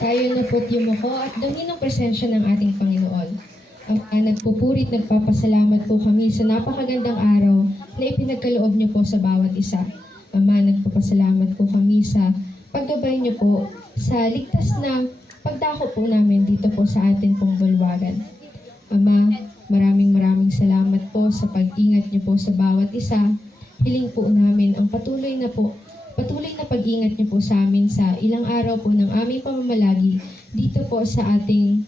Tayo na po't yumuko at dami ng presensya ng ating Panginoon. Nagpupurit, nagpapasalamat po kami sa napakagandang araw na ipinagkaloob niyo po sa bawat isa. Ama, nagpapasalamat po kami sa paggabay niyo po sa ligtas na pagdako po namin dito po sa atin pong bulwagan. Ama, maraming salamat po sa pag-ingat niyo po sa bawat isa. Hiling po namin ang patuloy na pag-ingat niyo po sa amin sa ilang araw po ng aming pamamalagi dito po sa ating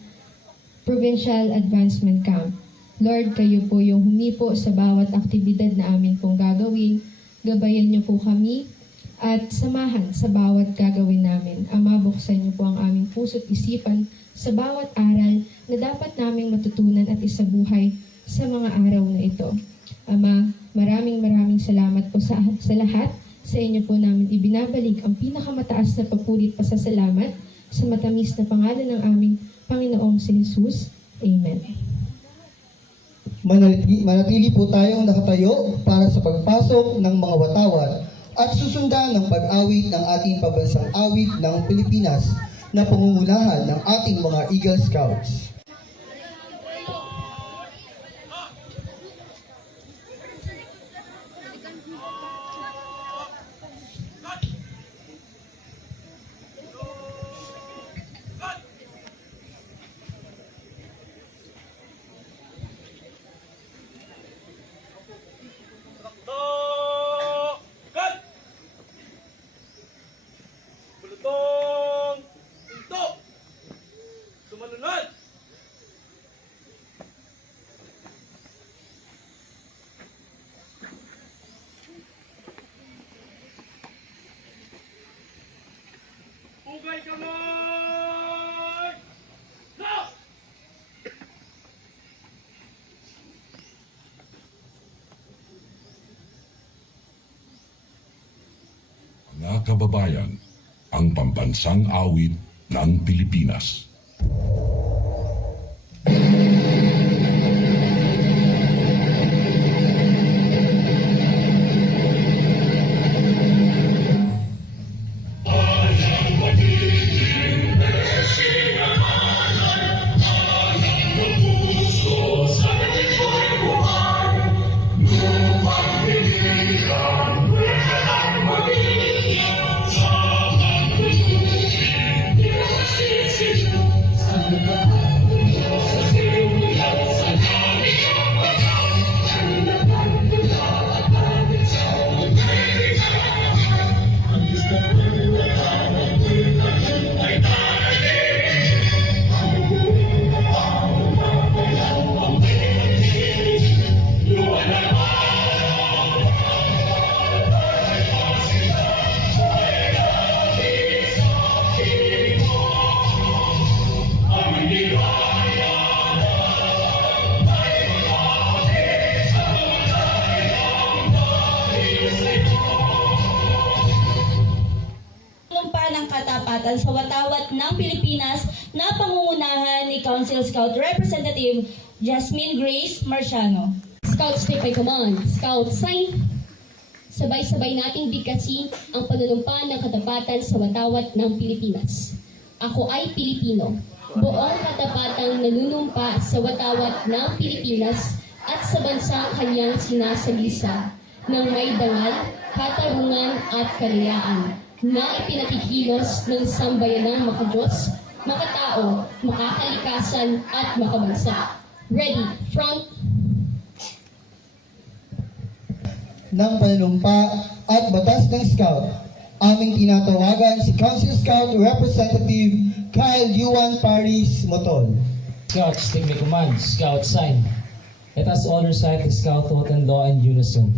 Provincial Advancement Camp. Lord, kayo po yung humipo sa bawat aktibidad na amin pong gagawin. Gabayan niyo po kami at samahan sa bawat gagawin namin. Ama, buksan niyo po ang aming puso't isipan sa bawat aral na dapat naming matutunan at isabuhay sa mga araw na ito. Ama, maraming salamat po sa lahat. Sa inyo po namin ibinabalik ang pinakamataas na papuri at pasasalamat sa matamis na pangalan ng aming Panginoong si Jesus. Amen. Manatili po tayong nakatayo para sa pagpasok ng mga watawat at susundan ng pag-awit ng ating pambansang awit ng Pilipinas na pangungunahan ng ating mga Eagle Scouts. Bulutong pinto! Sumalunod! Hugay kamay! Go! Mga kababayan, ang pambansang awit ng Pilipinas. Sa watawat ng Pilipinas na pangungunahan ni Council Scout Representative Jasmine Grace Marciano. Scouts take by command. Scout sign. Sabay-sabay nating bigkasin ang panunumpa ng katapatan sa watawat ng Pilipinas. Ako ay Pilipino. Buong katapatang nanunumpa sa watawat ng Pilipinas at sa bansang kanyang sinasalisa ng may dangal, katarungan at kalayaan na ipinatikilos ng sambayanang makadiyos, makatao, makakalikasan at makabansa. Ready, front. Ng panunumpa at batas ng Scout, aming tinatawagan si Council Scout Representative Kyle Yuan Paris Motol. Scouts, take my command. Scout sign. Let us all recite the Scout oath and law in unison.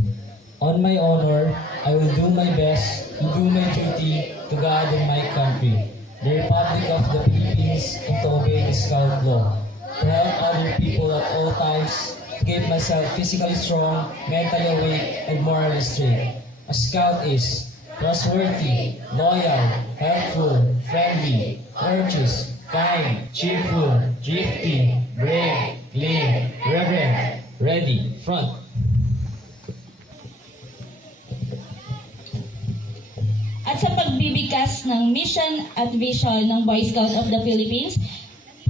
On my honor, I will do my best to do my duty to God and my country, the Republic of the Philippines, and to obey the Scout law, to help other people at all times, to keep myself physically strong, mentally awake, and morally straight. A Scout is trustworthy, loyal, helpful, friendly, courteous, kind, cheerful, thrifty, brave, clean, reverent. Ready, front. at sa pagbibigkas ng mission at vision ng Boy Scout of the Philippines.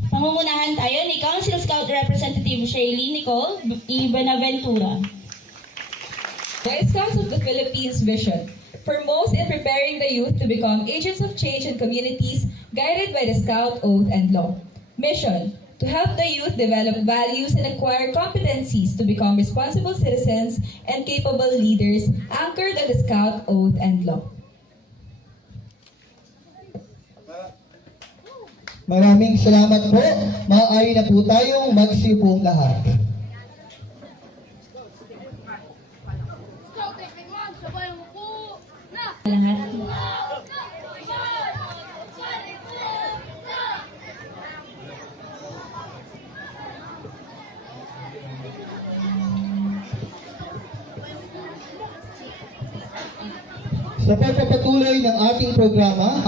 Pangungunahan tayo ni Council Scout Representative Shailene Nicole E. Benaventura. Boy Scouts of the Philippines vision. Foremost in preparing the youth to become agents of change in communities guided by the Scout Oath and Law. Mission: to help the youth develop values and acquire competencies to become responsible citizens and capable leaders anchored on the Scout Oath and Law. Maraming salamat po. Maaari na po tayong magsipong lahat. Lahat. Sa pagpapatuloy ng ating programa,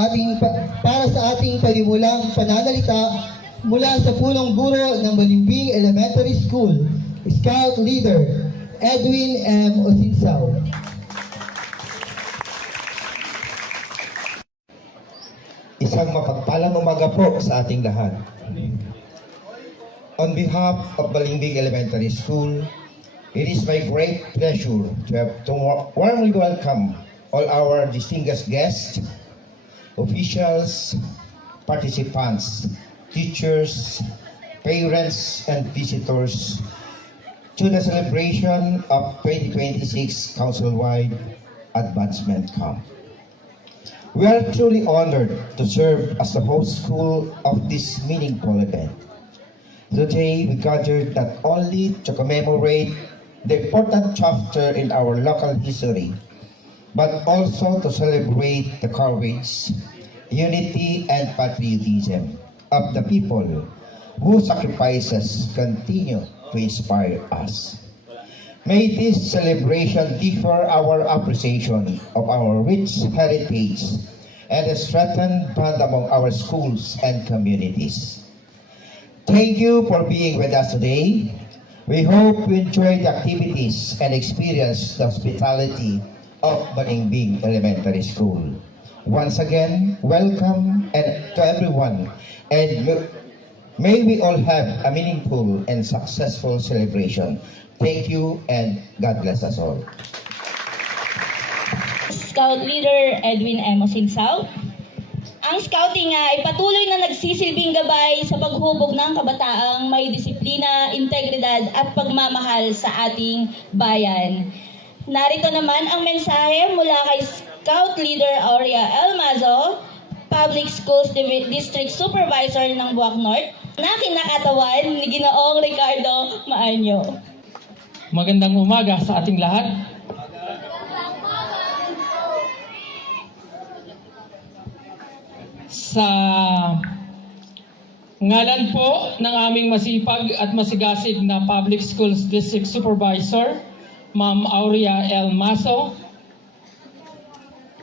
para sa ating panimulang pananalita mula sa punong guro ng Balimbing Elementary School, Scout Leader Edwin M. Osinsao. Isang mapagpalang umaga po sa ating lahat. On behalf of Balimbing Elementary School, it is my great pleasure to warmly welcome all our distinguished guests, officials, participants, teachers, parents, and visitors to the celebration of 2026 Council-wide Advancement Camp. We are truly honored to serve as the host school of this meaningful event. Today, we gathered not only to commemorate the important chapter in our local history, but also to celebrate the courage, unity, and patriotism of the people whose sacrifices continue to inspire us. May this celebration deepen our appreciation of our rich heritage and strengthen bond among our schools and communities. Thank you for being with us today. We hope you enjoy the activities and experience the hospitality of Balimbing Elementary School. Once again, welcome to everyone, and may we all have a meaningful and successful celebration. Thank you, and God bless us all. Scout Leader Edwin M. Osinsao. Ang scouting ay patuloy na nagsisilbing gabay sa paghubog ng kabataang may disiplina, integridad at pagmamahal sa ating bayan. Narito naman ang mensahe mula kay Scout Leader Aurea L. Mazo, Public Schools District Supervisor ng Buwak North, na kinakatawan ni Ginoong Ricardo Maanyo. Magandang umaga sa ating lahat. Sa ngalan po ng aming masipag at masigasig na Public Schools District Supervisor, Ma'am Aurea L. Mazo,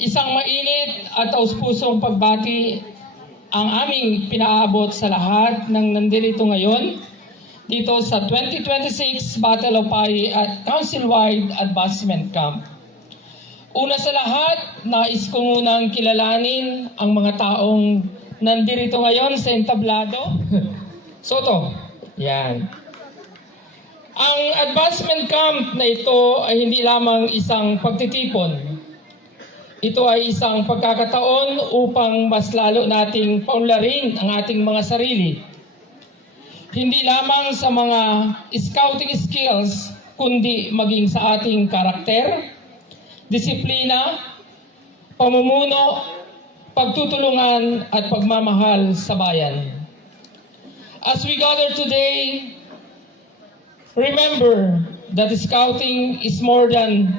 isang mainit at taus-pusong pagbati ang aming pinaabot sa lahat ng nandirito ngayon dito sa 2026 Battle of Pai at Council-wide Advancement Camp. Una sa lahat, nais ko munang kilalanin ang mga taong nandirito ngayon sa entablado. Soto, yan. Ang advancement camp na ito ay hindi lamang isang pagtitipon. Ito ay isang pagkakataon upang mas lalo nating paunlarin ang ating mga sarili. Hindi lamang sa mga scouting skills, kundi maging sa ating karakter, disiplina, pamumuno, pagtutulungan at pagmamahal sa bayan. As we gather today, remember that scouting is more than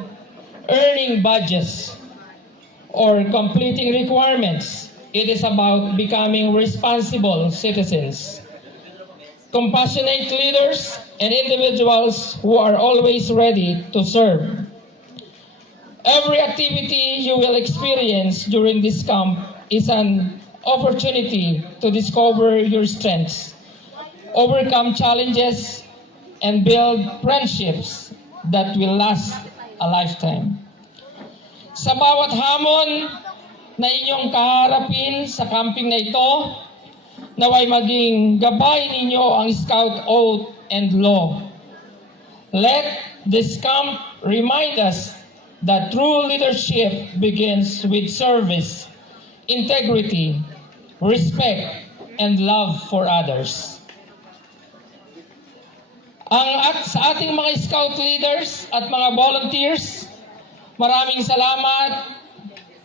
earning badges or completing requirements. It is about becoming responsible citizens, compassionate leaders, and individuals who are always ready to serve. Every activity you will experience during this camp is an opportunity to discover your strengths, overcome challenges, and build friendships that will last a lifetime. Sa bawat hamon, na inyong kaharapin sa camping na ito, naway maging gabay ninyo ang Scout Oath and Law. Let this camp remind us that true leadership begins with service, integrity, respect, and love for others. Sa ating mga Scout leaders at mga volunteers, maraming salamat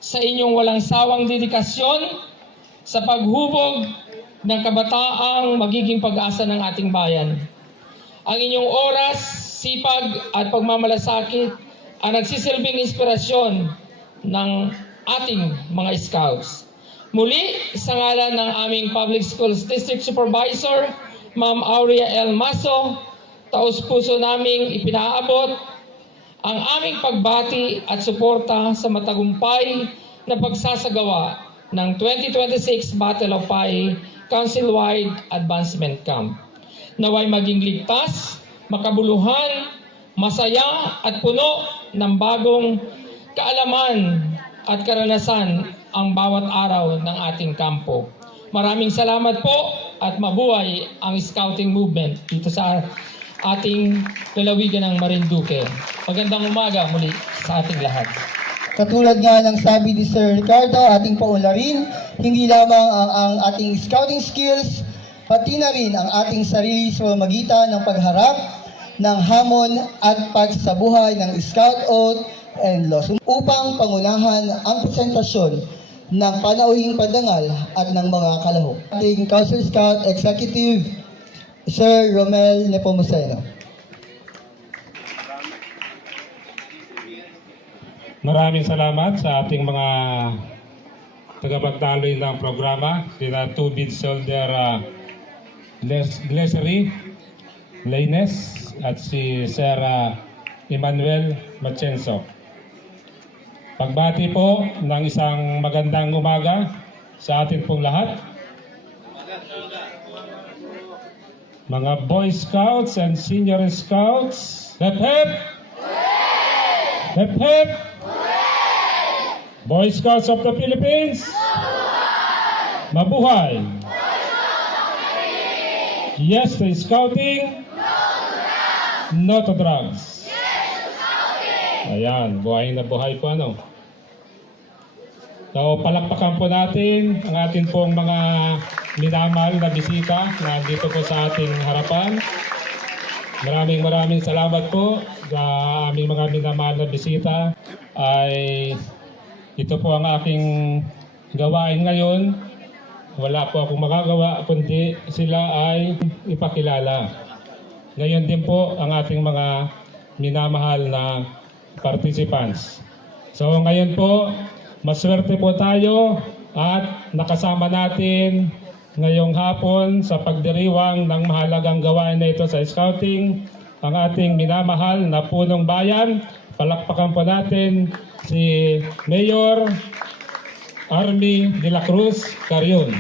sa inyong walang sawang dedikasyon sa paghubog ng kabataang magiging pag-asa ng ating bayan. Ang inyong oras, sipag at pagmamalasakit ang nagsisilbing inspirasyon ng ating mga Scouts. Muli, sa ngalan ng aming Public Schools District Supervisor, Ma'am Aurea L. Maso, taos-puso naming ipinaabot ang aming pagbati at suporta sa matagumpay na pagsasagawa ng 2026 Battle of Pai Council-wide Advancement Camp. Naway maging ligtas, makabuluhan, masaya at puno ng bagong kaalaman at karanasan ang bawat araw ng ating kampo. Maraming salamat po at mabuhay ang Scouting Movement dito sa ating lalawigan ng Marinduque. Magandang umaga muli sa ating lahat. Katulad nga ng sabi ni Sir Ricardo, ating paunlarin, hindi lamang ang ating scouting skills, pati na rin ang ating sarili sa magitan ng pagharap ng hamon at pagsasabuhay ng Scout Oath and Law upang pangunahan ang presentasyon ng panauhing padangal at ng mga kalahok. Ating Council Scout Executive, Sir Romel Nepomuceno. Maraming salamat sa ating mga tagapagtaloy ng programa, sina Tubid Solder Glessery, Laines at si Sir Emmanuel Machenso. Pagbati po ng isang magandang umaga sa atin pong lahat. Mga Boy Scouts and Senior Scouts, hep hep! Hep hep! Boy Scouts of the Philippines, mabuhay! Yes to scouting, no to drugs. Ayan, buhay na buhay po ano. So, palakpakan po natin ang atin pong mga minamahal na bisita na dito po sa ating harapan. Maraming salamat po sa aming mga minamahal na bisita. Ay ito po ang aking gawain ngayon. Wala po akong magagawa kundi sila ay ipakilala. Ngayon din po ang ating mga minamahal na participants. So ngayon po, maswerte po tayo at nakasama natin ngayong hapon sa pagdiriwang ng mahalagang gawain na ito sa scouting ang ating minamahal na punong bayan. Palakpakan po natin si Mayor Army de la Cruz Carion.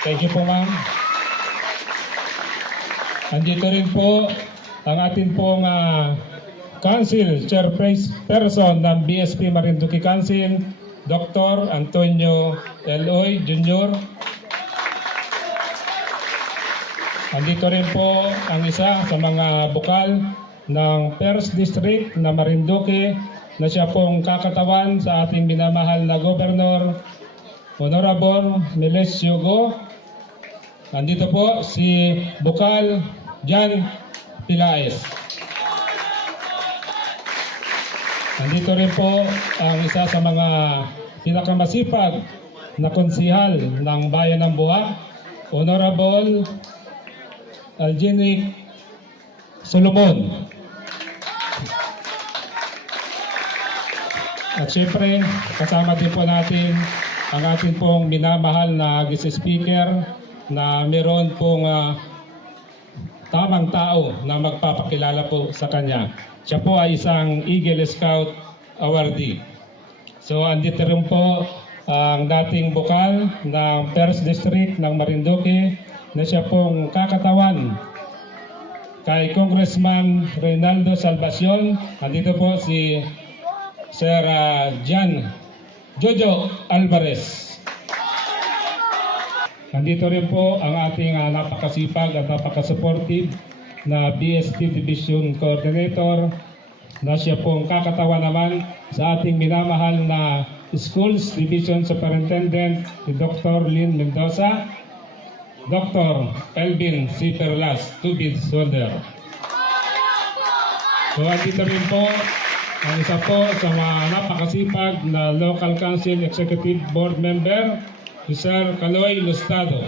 Thank you po, ma'am. Andito rin po ang ating pong Council Chairperson ng BSP Marinduque Council, Dr. Antonio Eloy Jr. Andito rin po ang isa sa mga bukal ng 1st District na Marinduque na siya pong kakatawan sa ating minamahal na Governor, Honorable Melesio Go. Andito po si Bukal Jan Pilaes. Nandito rin po ang isa sa mga pinakamasipag na konsihal ng Bayan ng Buhak, Honorable Algenic Solomon. At syempre, kasama din po natin ang ating pong minamahal na guest speaker na meron pong tamang tao na magpapakilala po sa kanya. Siya po ay isang Eagle Scout awardee. So andito rin po ang dating bukal ng 1st District ng Marinduque na siya pong kakatawan kay Congressman Reynaldo Salvacion. Andito po si Sir Jan Jojo Alvarez. Nandito rin po ang ating napakasipag at napaka-supportive na BSP Division Coordinator na siya pong kakatawa naman sa ating minamahal na Schools Division Superintendent si Dr. Lynn Mendoza, Dr. Elvin C. Perlas, Tubig Solder. So andito rin po ang isa po sa mga napakasipag na Local Council Executive Board Member, si Sir Caloy Lustado.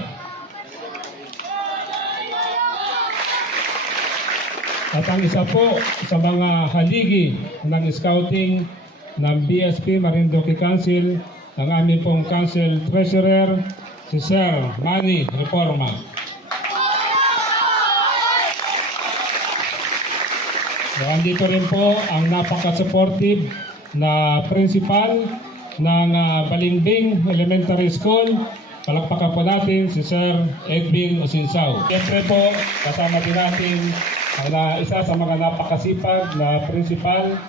At ang isa po sa mga haligi ng scouting ng BSP Marinduque Council, ang aming pong Council Treasurer, si Sir Manny Reforma. So, andito rin po ang napaka-supportive na principal ng Balingbing Elementary School. Palakpakan po natin si Sir Edwin Osinsao. Siyempre po, kasama din natin ang isa sa mga napakasipag na principal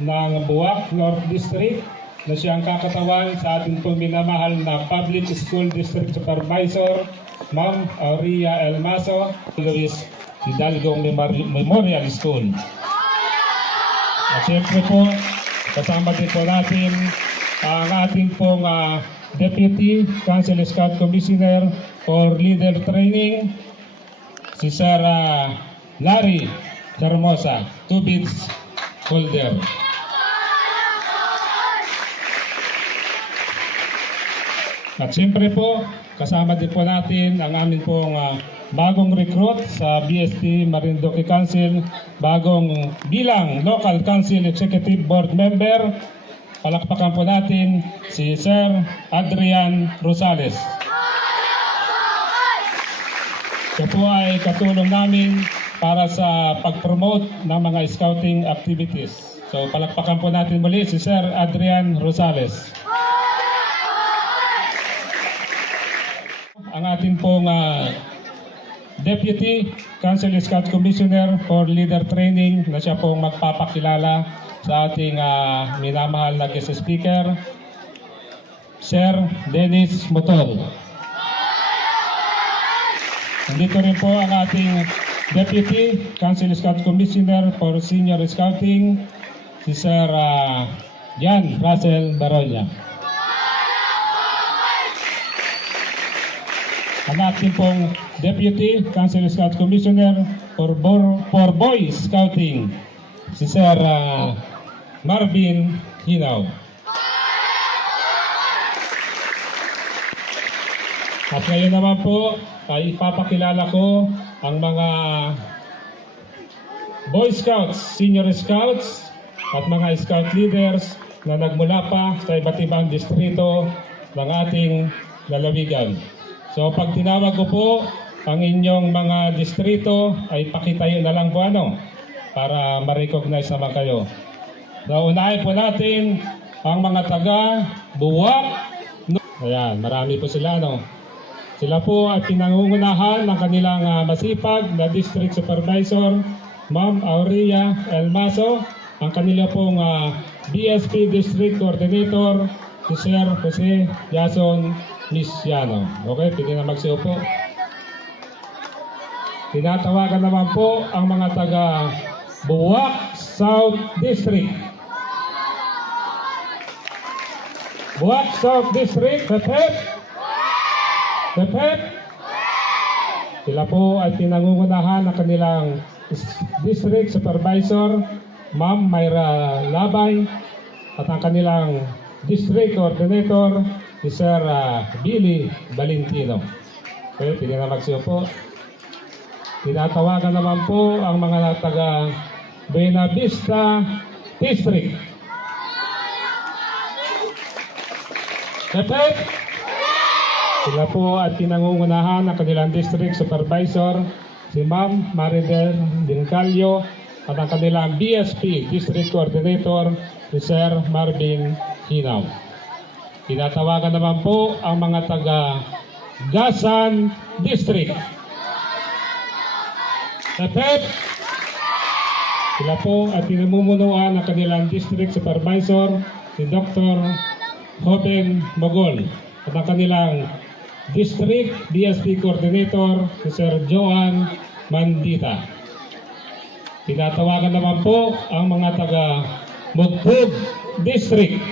ng Buwak North District na siyang kakatawan sa ating pong minamahal na Public School District Supervisor, Ma'am Aurea El Maso, Luis Hidalgo Memorial School. At siyempre po, kasama din po natin ang ating pong Deputy Council Scout Commissioner for Leader Training, si Sir Larry Hermosa, Tubig Holder. At siyempre po, kasama din po natin ang aming pong bagong recruit sa BSP Marinduque Council, bagong bilang Local Council Executive Board Member. Palakpakan po natin si Sir Adrian Rosales. Siya po ay katulong namin para sa pag-promote ng mga scouting activities. So palakpakan po natin muli si Sir Adrian Rosales. Ang ating pong Deputy Council Scout Commissioner for Leader Training na siya pong magpapakilala sa ating minamahal na guest speaker, Sir Dennis Motol. Nandito rin po ang ating Deputy Council Scout Commissioner for Senior Scouting, si Sir Jan Russell Barolla. Ang ating pong Deputy Council Scout Commissioner for Boy Scouting, si Sir Marvin Hinaw. At ngayon naman po ay ipapakilala ko ang mga Boy Scouts, Senior Scouts at mga Scout Leaders na nagmula pa sa iba't ibang distrito ng ating lalawigan. So pag tinawag ko po ang inyong mga distrito ay pakitayo na lang po para ma-recognize naman kayo. So unahin po natin ang mga taga Buwak. Ayan, marami po sila Sila po ay pinangungunahan ng kanilang masipag na District Supervisor, Ma'am Aurea El Maso, ang kanila pong BSP District Coordinator, si Sir Jose Yason Misiano. Okay, pwede na magsiupo. Tinatawagan naman po ang mga taga Buwak South District. Buwak South District, Pepep. Pepep. Sila po ay pinangungunahan ng kanilang District Supervisor, Ma'am Myra Labay, at ang kanilang District Coordinator, si Sir Billy Valentino. Okay, pwede na magsiupo. Tinatawagan naman po ang mga taga Buena Vista District. Pepep. Sila po at pinangungunahan ng kanilang District Supervisor, si Ma'am Maridel Dincalio, at ang kanilang BSP District Coordinator, si Sir Marvin Hinaw. Tinatawagan naman po ang mga taga Gasan District. Pepep. Sila po at pinamumunuan ng kanilang District Supervisor, si Dr. Hoben Mogol at ang kanilang District DSP Coordinator si Sir Joan Mandita. Tinatawagan naman po ang mga taga Mugpug District.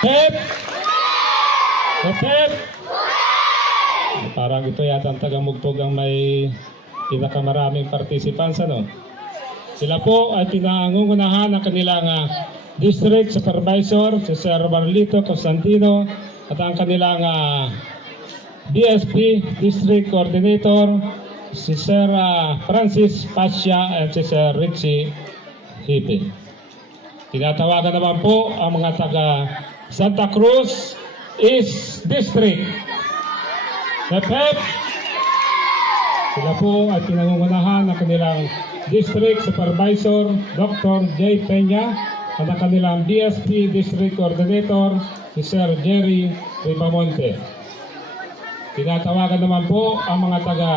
Hep! Hep! Hep! Parang ito yata ang taga Mugpug ang may pinakamaraming participants, ano? Sila po ay pinangungunahan ng kanilang District Supervisor, si Sir Marlito Constantino, at ang kanilang DSP District Coordinator, si Sir Francis Pasya at si Sir Richie Hipe. Tinatawagan naman po ang mga taga Santa Cruz East District. Hep, hep! Sila po ay pinangungunahan ng kanilang District Supervisor, Dr. J. Peña, at ang kanilang DSP District Coordinator, si Sir Jerry Ripamonte. Tinatawagan naman po ang mga taga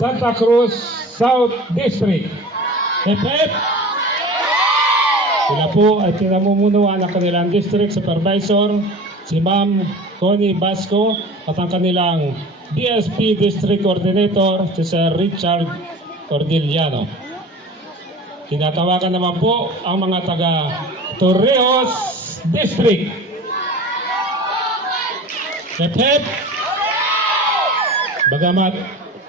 Santa Cruz South District. Hep, hep! Sila po ay pinamumunuan ng kanilang District Supervisor, si Ma'am Connie Basco, at ang kanilang DSP District Coordinator, si Sir Richard Cordillano. Tinatawagan naman po ang mga taga Torrijos District. Hep, hep! Bagamat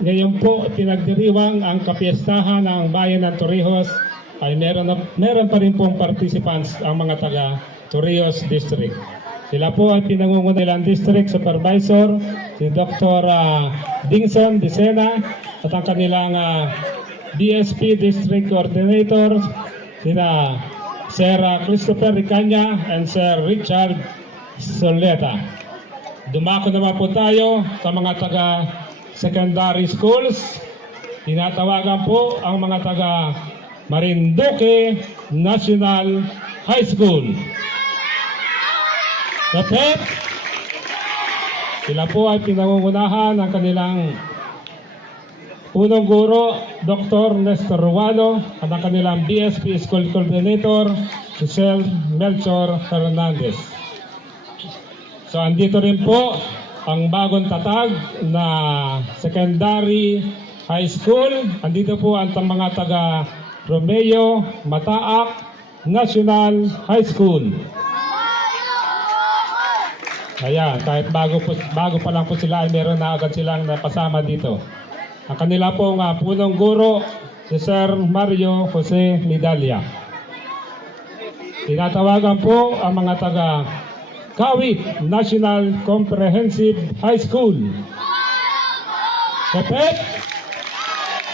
ngayon po pinagdiriwang ang kapiestahan ng bayan ng Torrijos, ay meron pa rin pong participants ang mga taga Torrijos District. Sila po ay pinangungunan nilang District Supervisor, si Dr. Dingson Dicena, at ang kanilang DSP District Coordinator, sina Sir Christopher Ricanya and Sir Richard Soleta. Dumako naman po tayo sa mga taga secondary schools. Tinatawagan po ang mga taga Marinduque National High School. Kapit, sila po ay pinangungunahan ng kanilang punong guro, Dr. Nestor Ruano, at ang kanilang BSP School Coordinator, si Sir Melchor Hernandez. So, andito rin po ang bagong tatag na secondary high school. Andito po ang mga taga Romeo Mataak National High School. Kaya kahit bago pa lang po sila ay meron na agad silang napasama dito. Ang kanila pong punong guro, si Sir Mario Jose Midalia. Tinatawagan po ang mga taga Kawit National Comprehensive High School. Kapit,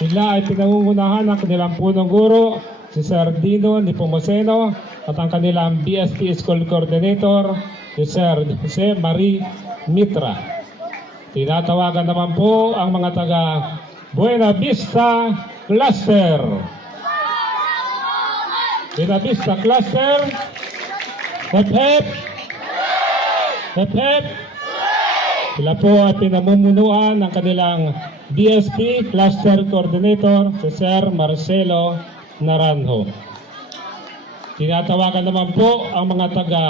sila ay pinangungunahan ng kanilang punong guro, si Sir Dino Nipomuceno, at ang kanilang BSP School Coordinator, si Sir Jose Marie Mitra. Tinatawagan naman po ang mga taga Buena Vista Cluster. Buena Vista Cluster. Hep, hep. Hep, hep. Sila po ay pinamumunuan ng kanilang DSP Cluster Coordinator, si Sir Marcelo Naranjo. Tinatawagan naman po ang mga taga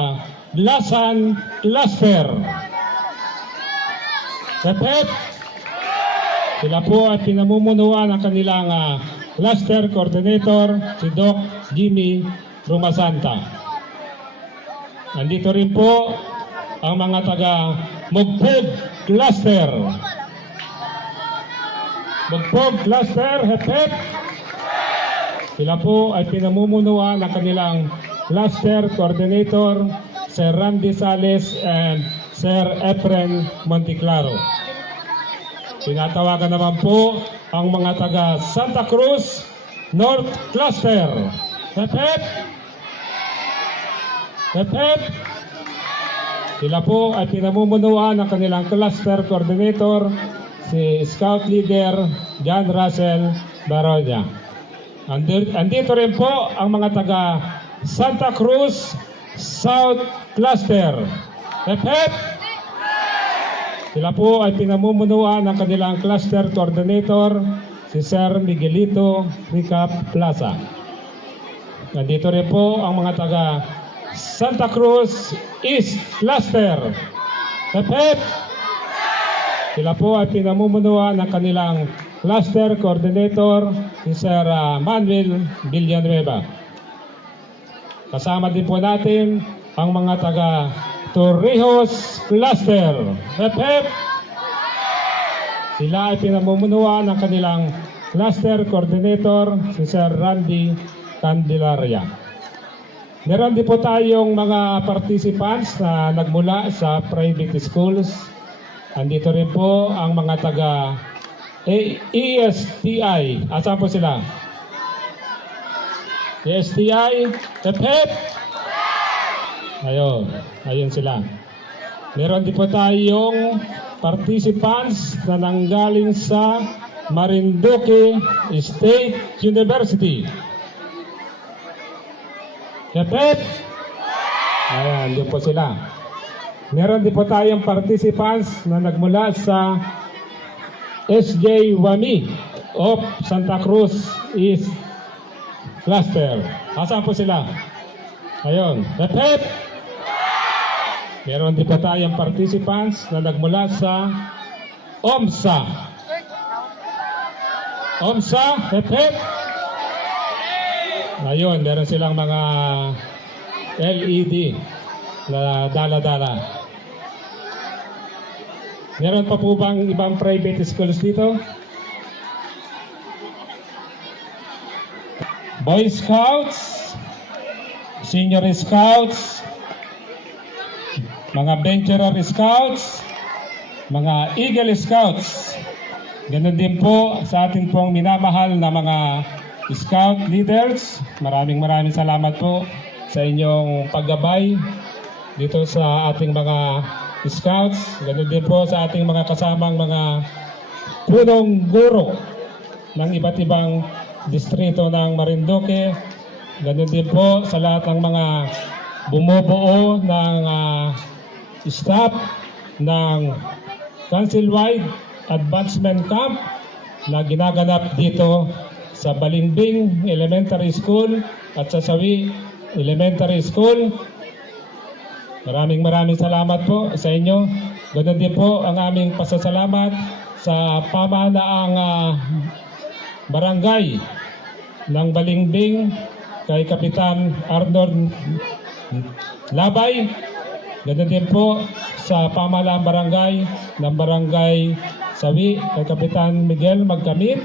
Lasan Cluster. Hep, hep. Sila po ay pinamumunuan ng kanilang Cluster Coordinator, si Doc Jimmy Rumasanta. Nandito rin po ang mga taga Mugpug Cluster. Mugpug Cluster, hep, hep. Sila po ay pinamumunuan ng kanilang Cluster Coordinator, Sir Randy Sales and Sir Efren Monticlaro. Tinatawagan naman po ang mga taga Santa Cruz North Cluster. Hep, hep. Hep, hep. Sila po ay pinamumunuan ng kanilang Cluster Coordinator, si Scout Leader John Russell Baronia. Andito rin po ang mga taga Santa Cruz South Cluster. Hep, hep. Sila po ay pinamumunuan ng kanilang Cluster Coordinator, si Sir Miguelito Ricap Plaza. Nandito rin po ang mga taga Santa Cruz East Cluster. Hep, hep. Sila po ay pinamumunuan ng kanilang cluster coordinator, si Sir Manuel Villanueva. Kasama din po natin ang mga taga Torrijos Cluster. Hep, hep. Sila ay pinamumunuan ng kanilang cluster coordinator, si Sir Randy Candelaria. Meron din po tayong mga participants na nagmula sa private schools. Andito rin po ang mga taga ESTI. Asan po sila? ESTI, hep hep. Ayun sila. Meron din po tayong participants na nanggaling sa Marinduque State University. Hep hep. Ayan, yun po sila. Meron din po tayong participants na nagmula sa SJ Wami of Santa Cruz East Cluster. Asan po sila? Ayun, hep hep. Meron din po tayong participants na nagmula sa OMSA. OMSA, hep hep. Ayun, meron silang mga LED na dala-dala. Meron pa po bang ibang private schools dito? Boy Scouts, Senior Scouts, mga Venturer Scouts, mga Eagle Scouts. Ganun din po sa atin pong minamahal na mga Scout leaders. Maraming salamat po sa inyong paggabay dito sa ating mga Scouts. Ganun din po sa ating mga kasamang mga punong guro ng iba't ibang distrito ng Marinduque. Ganun din po sa lahat ng mga bumubuo ng staff ng Council-wide Advancement Camp na ginaganap dito sa Balimbing Elementary School at sa Sawi Elementary School. Maraming salamat po sa inyo. Ganoon din po ang aming pasasalamat sa pamahalaang barangay ng Balimbing kay Kapitan Arnold Labay. Ganoon din po sa pamahalaang barangay ng Barangay Sawi kay Kapitan Miguel Magkamit.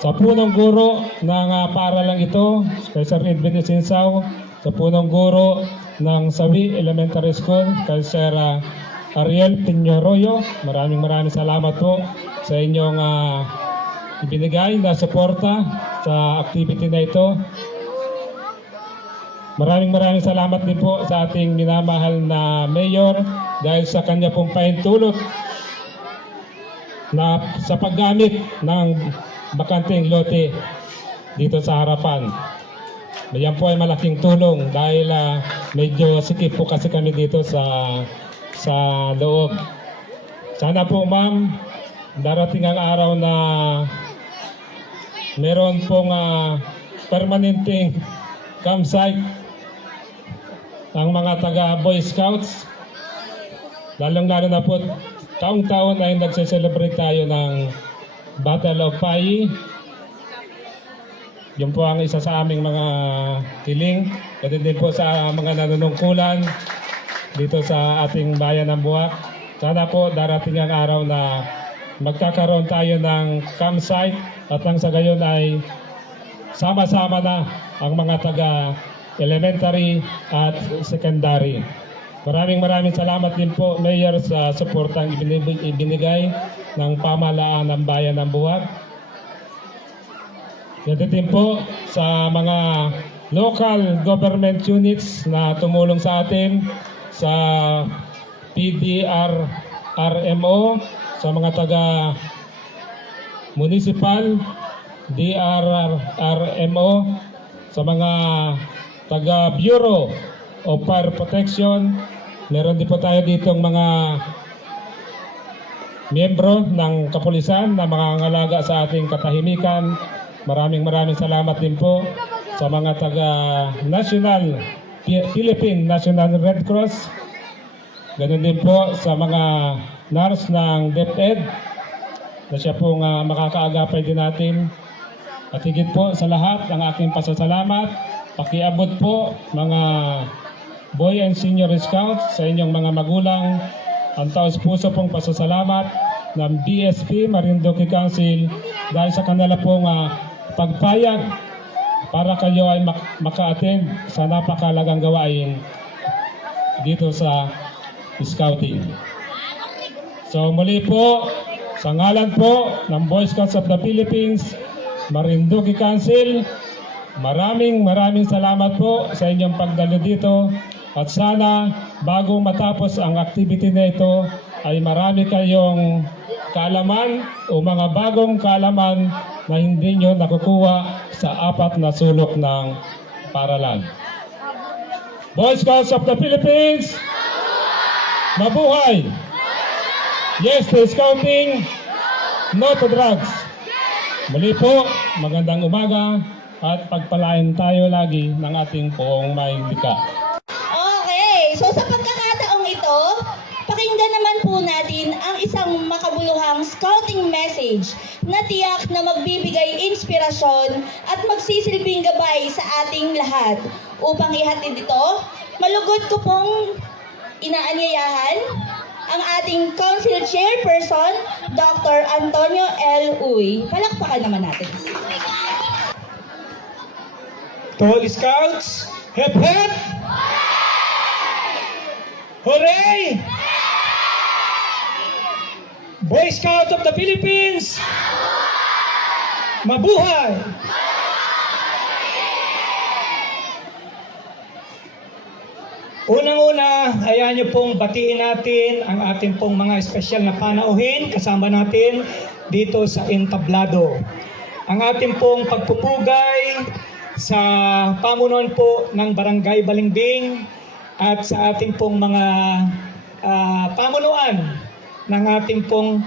Sa punong guro ng paaralang ito, kay Sir Edwin Sinsaw, sa punong guro ng Sawi Elementary School, kay Sir Ariel Piñoroyo, maraming salamat po sa inyong ibinigay na suporta sa activity na ito. Maraming salamat din po sa ating minamahal na Mayor dahil sa kanya pong pahintulot na sa paggamit ng bakanteng lote dito sa harapan. Yan po ay malaking tulong dahil medyo sikip po kasi kami dito sa loob. Sana po ma'am, darating ang araw na meron pong permanenteng campsite ang mga taga Boy Scouts. Lalong-lalo na po, taong-taon ay nagse-celebrate tayo ng Battle of Pai. Yun po ang isa sa aming mga hiling. Ganun din po sa mga nanunungkulan dito sa ating bayan ng Buwak. Sana po darating ang araw na magkakaroon tayo ng campsite at nang sa gayon ay sama-sama na ang mga taga elementary at secondary. Maraming salamat din po, Mayor, sa suportang ibinigay ng pamahalaan ng bayan ng Buwak. Ganito din po sa mga local government units na tumulong sa atin, sa PDRRMO, sa mga taga municipal, DRRMO, sa mga taga Bureau of Fire Protection. Meron din po tayo ditong mga miyembro ng kapulisan na mga ngalaga sa ating katahimikan. Maraming salamat din po sa mga Philippine National Red Cross, ganun din po sa mga nurse ng DepEd na siya pong makakaagapay din natin. At higit po sa lahat, ang aking pasasalamat, pakiabot po mga Boy and Senior Scouts sa inyong mga magulang. Ang taos-puso pong pasasalamat ng BSP Marinduque Council dahil sa kanila pong pagpayag para kayo ay maka-attend sa napakalagang gawain dito sa Scouting. So muli po, sa ngalan po ng Boy Scouts of the Philippines, Marinduque Council, maraming salamat po sa inyong pagdalo dito. At sana bago matapos ang activity na ito ay marami kayong kaalaman o mga bagong kaalaman na hindi nyo nakukuha sa 4 na sulok ng paralan. Boy Scouts of the Philippines, mabuhay! Yes to Scouting, no to drugs. Muli po, magandang umaga at pagpalain tayo lagi ng ating poong mahinlika. So sa pagkakataong ito, pakinggan naman po natin ang isang makabuluhang scouting message na tiyak na magbibigay inspirasyon at magsisilbing gabay sa ating lahat. Upang ihatid ito, malugod ko pong inaanyayahan ang ating Council Chairperson, Dr. Antonio L. Uy. Palakpakan naman natin. To all Scouts, hep hep! Hooray! Boy Scouts of the Philippines, mabuhay! Unang-una, hayaan niyo pong batiin natin ang ating pong mga espesyal na panauhin kasama natin dito sa entablado. Ang ating pong pagpupugay sa pamunuan po ng Barangay Balimbing at sa ating pong mga pamunuan ng ating pong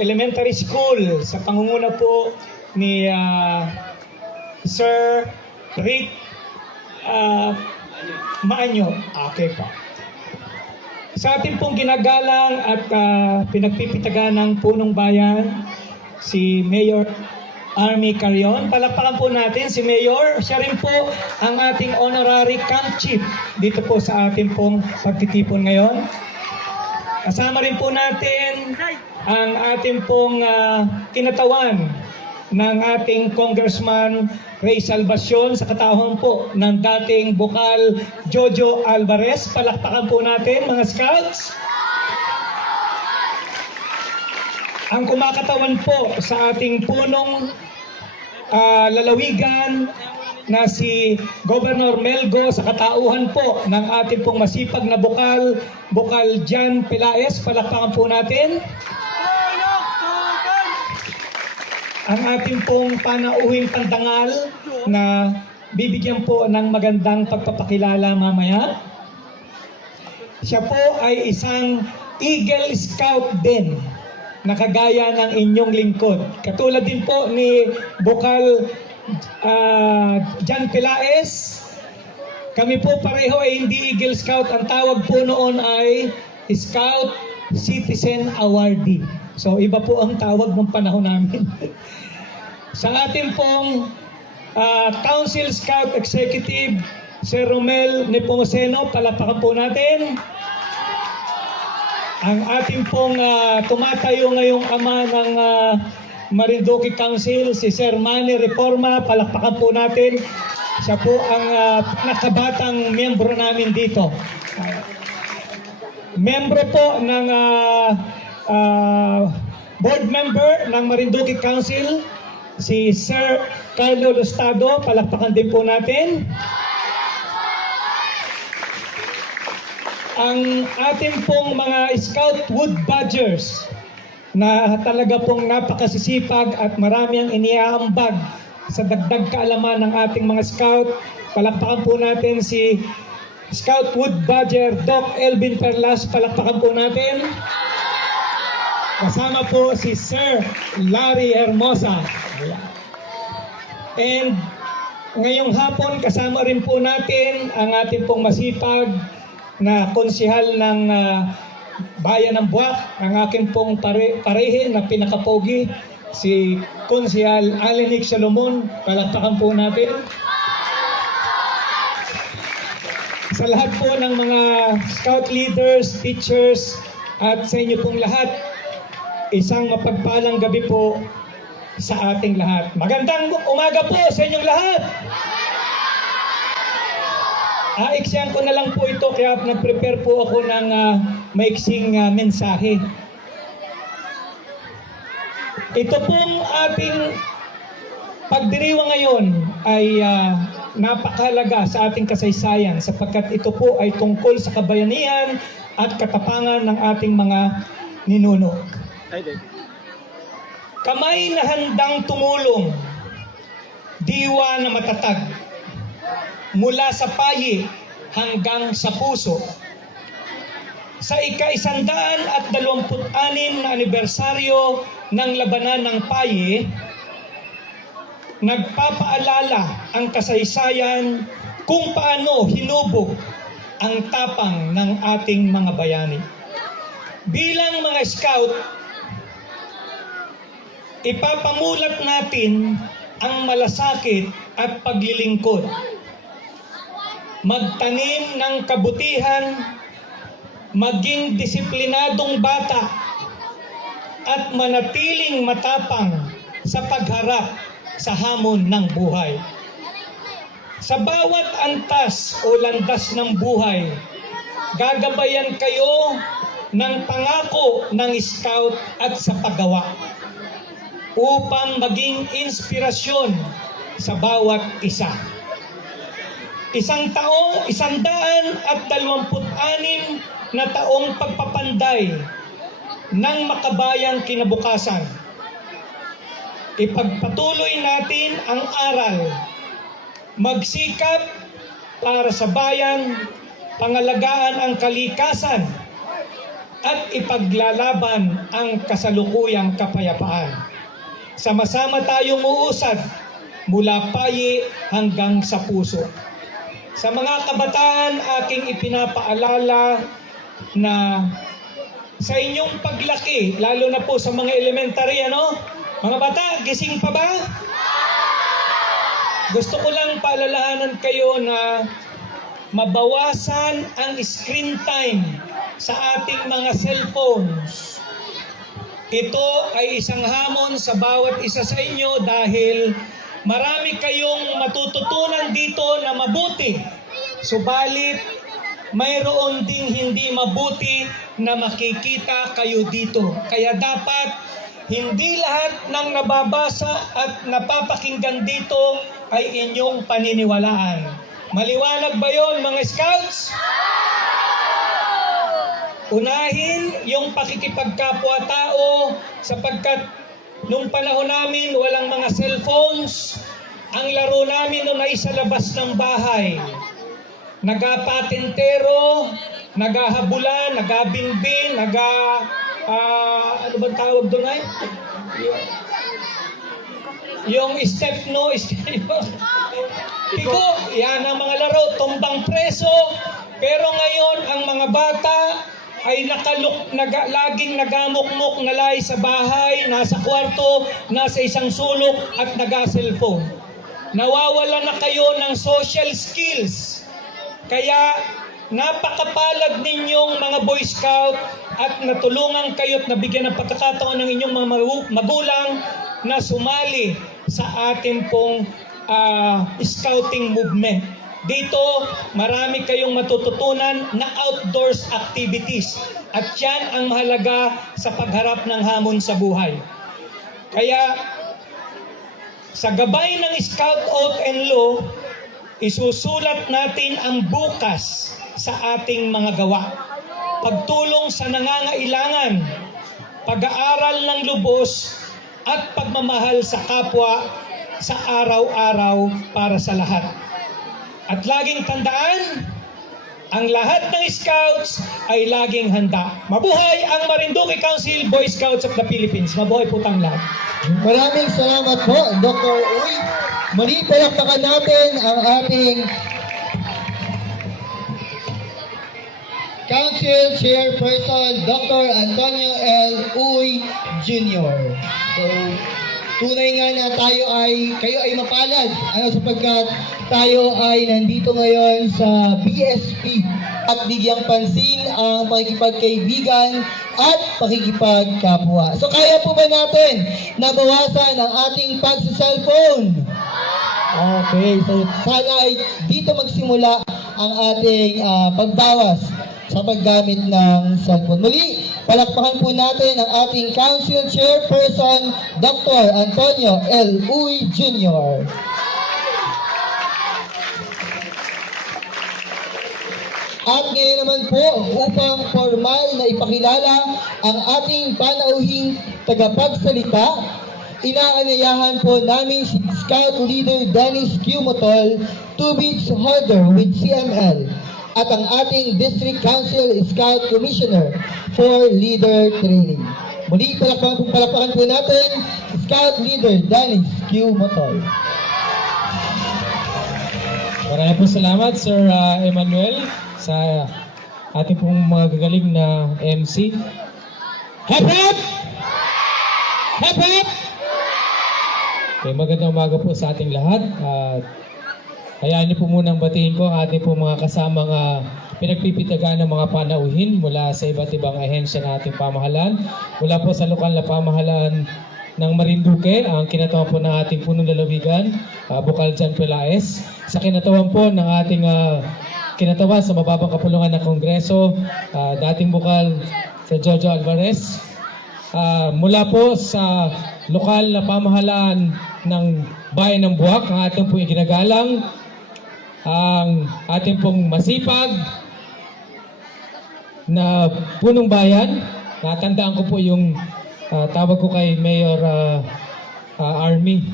elementary school sa pangunguna po ni Sir Rick Maanyo. Okay po. Sa ating pong ginagalang at pinagpipitagan ng punong bayan, si Mayor Army Carion. Palakpakan po natin si Mayor. Siya rin po ang ating honorary camp chief dito po sa ating pong pagtitipon ngayon. Kasama rin po natin ang ating pong kinatawan ng ating Congressman Ray Salvacion sa katauhan po ng dating Bukal Jojo Alvarez. Palakpakan po natin mga Scouts. Ang kumakatawan po sa ating punong lalawigan na si Governor Melgo sa katauhan po ng ating pong masipag na Bukal Jan Pelaez. Palakpakan po natin. Ang ating pong panauhing pandangal na bibigyan po ng magandang pagpapakilala mamaya. Siya po ay isang Eagle Scout din na kagaya ng inyong lingkod. Katulad din po ni Bukal Jan Pelaez, kami po pareho ay hindi Eagle Scout. Ang tawag po noon ay Scout Citizen Awardee. So iba po ang tawag ng panahon namin. Sa ating pong Council Scout Executive, Sir Romel Nepomuceno, palakpakan po natin. Ang ating pong tumatayo ngayong ama ng Marinduque Council, si Sir Manny Reforma, palakpakan po natin. Siya po ang nakabatang miyembro namin dito. Membro po ng board member ng Marinduque Council, si Sir Carlo Lustado, palakpakan din po natin. Ang ating pong mga Scout Wood Badgers na talaga pong napakasisipag at marami ang iniaambag sa dagdag kaalaman ng ating mga Scout. Palakpakan po natin si Scout Wood Badger Doc Elvin Perlas, palakpakan po natin. Kasama po si Sir Larry Hermosa. And ngayong hapon kasama rin po natin ang ating pong masipag na konsihal ng Bayan ng Buwak, ang aking pong parehin na pinakapogi, si Konsihal Alenik Salomon. Palakpakan po natin. Sa lahat po ng mga scout leaders, teachers, at sa inyo pong lahat, isang mapagpalang gabi po sa ating lahat. Magandang umaga po sa inyong lahat! Aiksyan ko na lang po ito, kaya nag-prepare po ako ng maiksing mensahe. Ito pong ating pagdiriwang ngayon ay napakahalaga sa ating kasaysayan sapagkat ito po ay tungkol sa kabayanihan at katapangan ng ating mga ninuno. Kamay na handang tumulong, diwa na matatag, mula sa payi hanggang sa puso. Sa ika-126 na anibersaryo ng labanan ng payi, nagpapaalala ang kasaysayan kung paano hinubog ang tapang ng ating mga bayani. Bilang mga scout, ipapamulat natin ang malasakit at paglilingkod. Magtanim ng kabutihan, maging disiplinadong bata, at manatiling matapang sa pagharap sa hamon ng buhay. Sa bawat antas o landas ng buhay, gagabayan kayo ng pangako ng scout at sa paggawa upang maging inspirasyon sa bawat isa. 126 na taong pagpapanday ng makabayang kinabukasan. Ipagpatuloy natin ang aral, magsikap para sa bayan, pangalagaan ang kalikasan, at ipaglalaban ang kasalukuyang kapayapaan. Sama-sama tayong uusad mula payi hanggang sa puso. Sa mga kabataan, aking ipinapaalala na sa inyong paglaki, lalo na po sa mga elementary, mga bata, gising pa ba? Gusto ko lang paalalahanan kayo na mabawasan ang screen time sa ating mga cellphones. Ito ay isang hamon sa bawat isa sa inyo dahil marami kayong matututunan dito na mabuti. Subalit, mayroon ding hindi mabuti na makikita kayo dito. Kaya dapat hindi lahat ng nababasa at napapakinggan dito ay inyong paniniwalaan. Maliwanag ba yon, mga scouts? Unahin yung pakikipagkapwa-tao sapagkat nung panahon namin walang mga cellphones, ang laro namin noon ay sa labas ng bahay. Nagapatintero, nagahabulan, nagabinbin, ano bang tawag doon ay? Yung step no, Piko, yan ang mga laro, tumbang preso. Pero ngayon, ang mga bata ay laging nagamukmok na lay sa bahay, nasa kwarto, nasa isang sulok at naga-cellphone. Nawawala na kayo ng social skills. Kaya napakapalad ninyong mga Boy Scout at natulungan kayo at nabigyan ng pagkakataon ng inyong mga magulang na sumali sa ating pong scouting movement. Dito, marami kayong matututunan na outdoors activities at yan ang mahalaga sa pagharap ng hamon sa buhay. Kaya, sa gabay ng Scout Oath and Law, isusulat natin ang bukas sa ating mga gawa. Pagtulong sa nangangailangan, pag-aaral ng lubos, at pagmamahal sa kapwa sa araw-araw para sa lahat. At laging tandaan, ang lahat ng Scouts ay laging handa. Mabuhay ang Marinduque Council Boy Scouts of the Philippines. Mabuhay po tayong lahat. Maraming salamat po, Dr. Uy Muli palakpakan natin ang ating Council Chairperson Dr. Antonio L. Uy Jr. So, tunay nga na kayo ay mapalad. Sapagkat tayo ay nandito ngayon sa BSP at bigyang pansin ang pakikipagkaibigan at pakikipagkapwa. So, kaya po ba natin nabawasan ang ating pagsa-cellphone? Okay, so sana ay dito magsimula ang ating pagbawas sa paggamit ng cellphone. Muli, palakpakan po natin ang ating Council Chairperson, Dr. Antonio L. Uy Jr. At ngayon naman po, upang formal na ipakilala ang ating panauhing tagapagsalita, inaanyayahan po namin si Scout Leader Dennis Q. Motol, 2 beads holder with CML, at ang ating District Council Scout Commissioner for Leader Training. Muli, palakpakan po natin Scout Leader Dennis Q. Motol. Maraming po salamat, Sir Emmanuel, sa ating pong mga gagaling na MC. Hep hep! Hep hep! Okay, magandang umaga po sa ating lahat. Hayaan niyo po munang batiin ko ang ating po mga kasamang pinagpipitagan ng mga panauhin mula sa iba't ibang ahensya ng ating pamahalaan. Mula po sa lokal na pamahalaan ng Marinduque, ang kinatawan po ng ating punong lalawigan, Bukal Jan Pelaez. Sa kinatawan po ng ating kinatawan sa mababang kapulungan ng Kongreso, dating Bukal sa Jojo Alvarez. Mula po sa lokal na pamahalaan ng Bayan ng Buwak, ang ating pong iginagalang, ang ating pong masipag na punong bayan. Natandaan ko po yung tawag ko kay Mayor Army,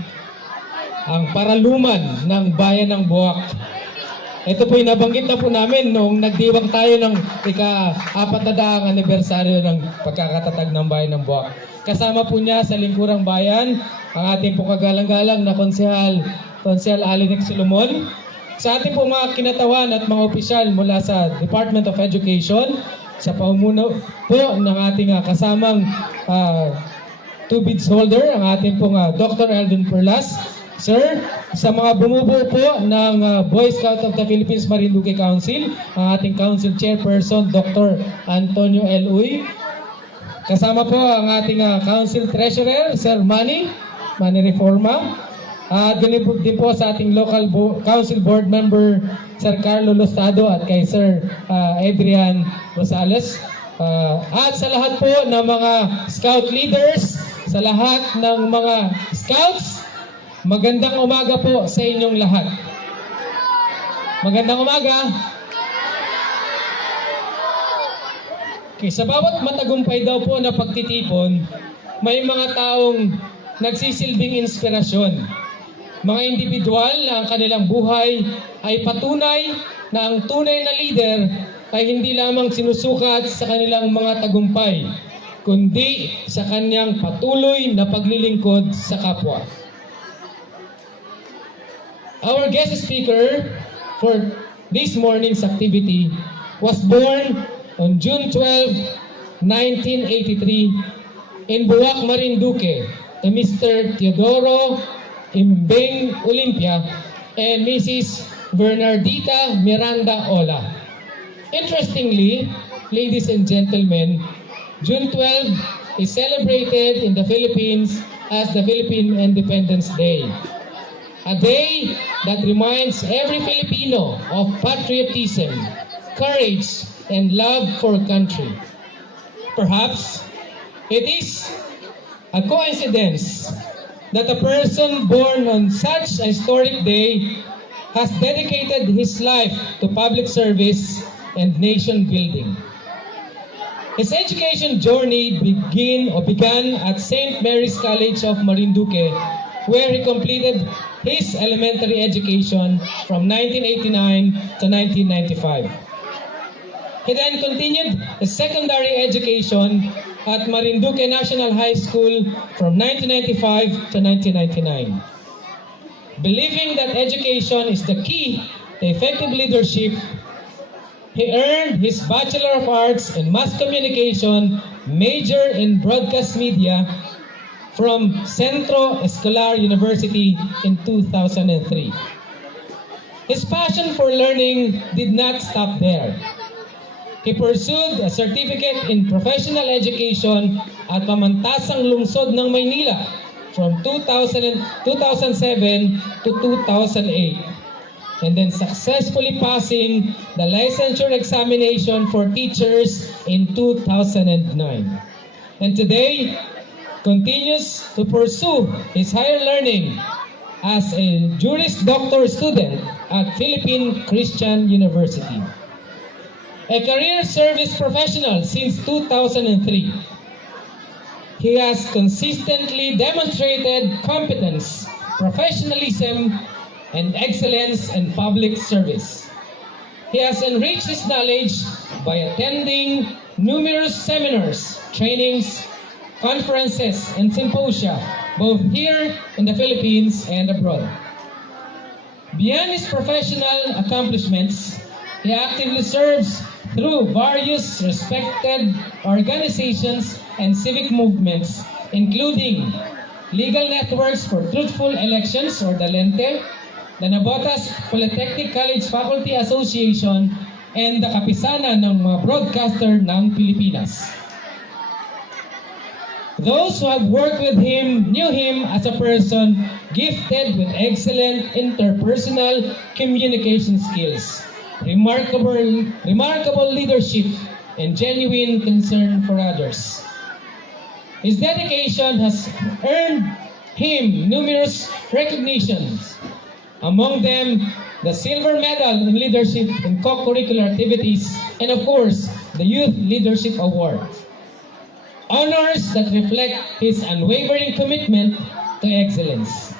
ang paraluman ng Bayan ng Buwak. Ito po yung nabanggit na po namin nung nagdiwang tayo ng ika-40 anibersaryo ng pagkakatatag ng Bayan ng Buwak. Kasama po niya sa lingkurang bayan ang ating po kagalang-galang na Konsehal Alinex Solomon. Sa ating po mga kinatawan at mga opisyal mula sa Department of Education, sa pamumuno po ng ating kasamang 2 beads holder, ang ating pong Dr. Eldon Perlas. Sir, sa mga bumubuo po ng Boy Scout of the Philippines Marinduque Council, ang ating Council Chairperson, Dr. Antonio L. Uy. Kasama po ang ating Council Treasurer, Sir Manny Reforma. Din po sa ating local council board member, Sir Carlo Lostado, at kay Sir Adrian Rosales. At sa lahat po ng mga scout leaders, sa lahat ng mga scouts, magandang umaga po sa inyong lahat. Magandang umaga. Okay, sa bawat matagumpay daw po na pagtitipon, may mga taong nagsisilbing inspirasyon. Mga individual na ang kanilang buhay ay patunay na ang tunay na leader ay hindi lamang sinusukat sa kanilang mga tagumpay, kundi sa kanyang patuloy na paglilingkod sa kapwa. Our guest speaker for this morning's activity was born on June 12, 1983 in Buwak, Marinduque, to Mr. Teodoro Imbeng Olimpia and Mrs. Bernardita Miranda Ola. Interestingly, ladies and gentlemen, June 12 is celebrated in the Philippines as the Philippine Independence Day. A day that reminds every Filipino of patriotism, courage, and love for country. Perhaps it is a coincidence that a person born on such a historic day has dedicated his life to public service and nation building. His education journey began at St. Mary's College of Marinduque, where he completed his elementary education from 1989 to 1995. He then continued his secondary education at Marinduque National High School from 1995 to 1999. Believing that education is the key to effective leadership, he earned his Bachelor of Arts in Mass Communication, major in Broadcast Media from Centro Escolar University in 2003. His passion for learning did not stop there. He pursued a certificate in professional education at Pamantasang Lungsod ng Maynila from 2007 to 2008, and then successfully passing the licensure examination for teachers in 2009. And today, continues to pursue his higher learning as a Juris Doctor student at Philippine Christian University. A career service professional since 2003, he has consistently demonstrated competence, professionalism, and excellence in public service. He has enriched his knowledge by attending numerous seminars, trainings, conferences, and symposia, both here in the Philippines and abroad. Beyond his professional accomplishments, he actively serves through various respected organizations and civic movements, including Legal Networks for Truthful Elections, or the LENTE, the Navotas Polytechnic College Faculty Association, and the Kapisanan ng mga broadcaster ng Pilipinas. Those who have worked with him knew him as a person gifted with excellent interpersonal communication skills, remarkable leadership, and genuine concern for others. His dedication has earned him numerous recognitions, among them the Silver Medal in Leadership in Co-Curricular Activities, and of course, the Youth Leadership Award. Honors that reflect his unwavering commitment to excellence.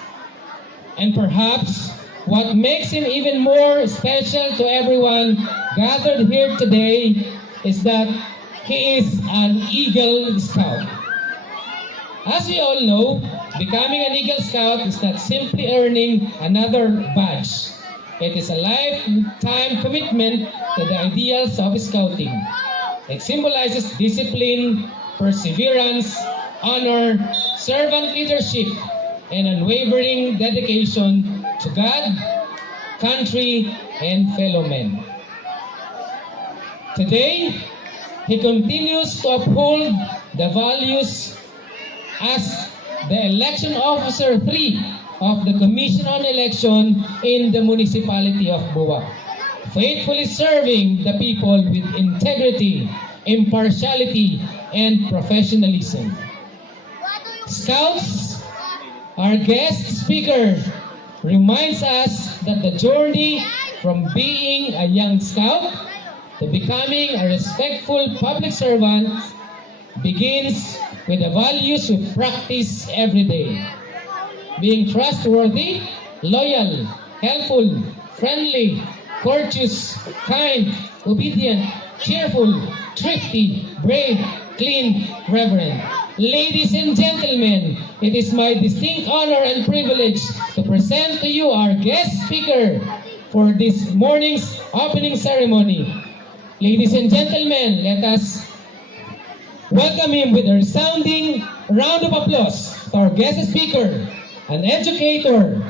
And perhaps what makes him even more special to everyone gathered here today is that he is an Eagle Scout. As we all know, becoming an Eagle Scout is not simply earning another badge. It is a lifetime commitment to the ideals of Scouting. It symbolizes discipline, perseverance, honor, servant leadership, and unwavering dedication to God, country, and fellow men. Today, he continues to uphold the values as the Election Officer 3 of the Commission on Election in the Municipality of Buwak, faithfully serving the people with integrity, impartiality, and professionalism. Scouts, our guest speaker, reminds us that the journey from being a young scout to becoming a respectful public servant begins with the values we practice every day. Being trustworthy, loyal, helpful, friendly, courteous, kind, obedient, cheerful, thrifty, brave, clean, reverent. Ladies and gentlemen, it is my distinct honor and privilege to present to you our guest speaker for this morning's opening ceremony. Ladies and gentlemen, let us welcome him with a resounding round of applause to our guest speaker, an educator,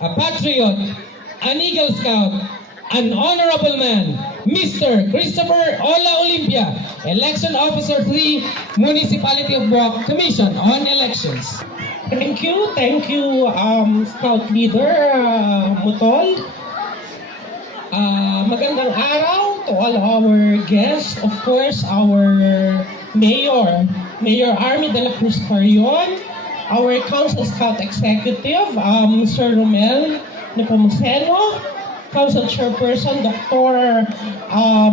a patriot, an Eagle Scout, an honorable man, Mr. Christopher Ola Olympia, Election Officer 3, Municipality of Buwak, Commission on Elections. Thank you, Scout Leader Mutol. Magandang araw to all our guests, of course, our Mayor Army de la Cruz Carrion, our Council Scout Executive, Sir Romel Nepomuceno, Council Chairperson Dr.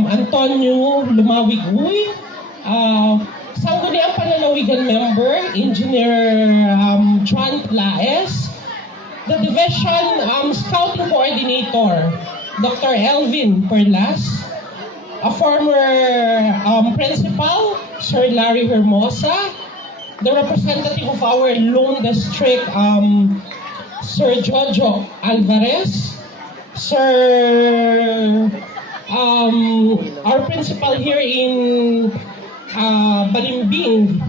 Antonio Lumawig-Uy, Sangguniang Pananawigan Member, Engineer Juan Plaes, the Division Scouting Coordinator, Dr. Elvin Perlas, a former Principal, Sir Larry Hermosa, the representative of our Lone District, Sir Jojo Alvarez, our principal here in Balimbing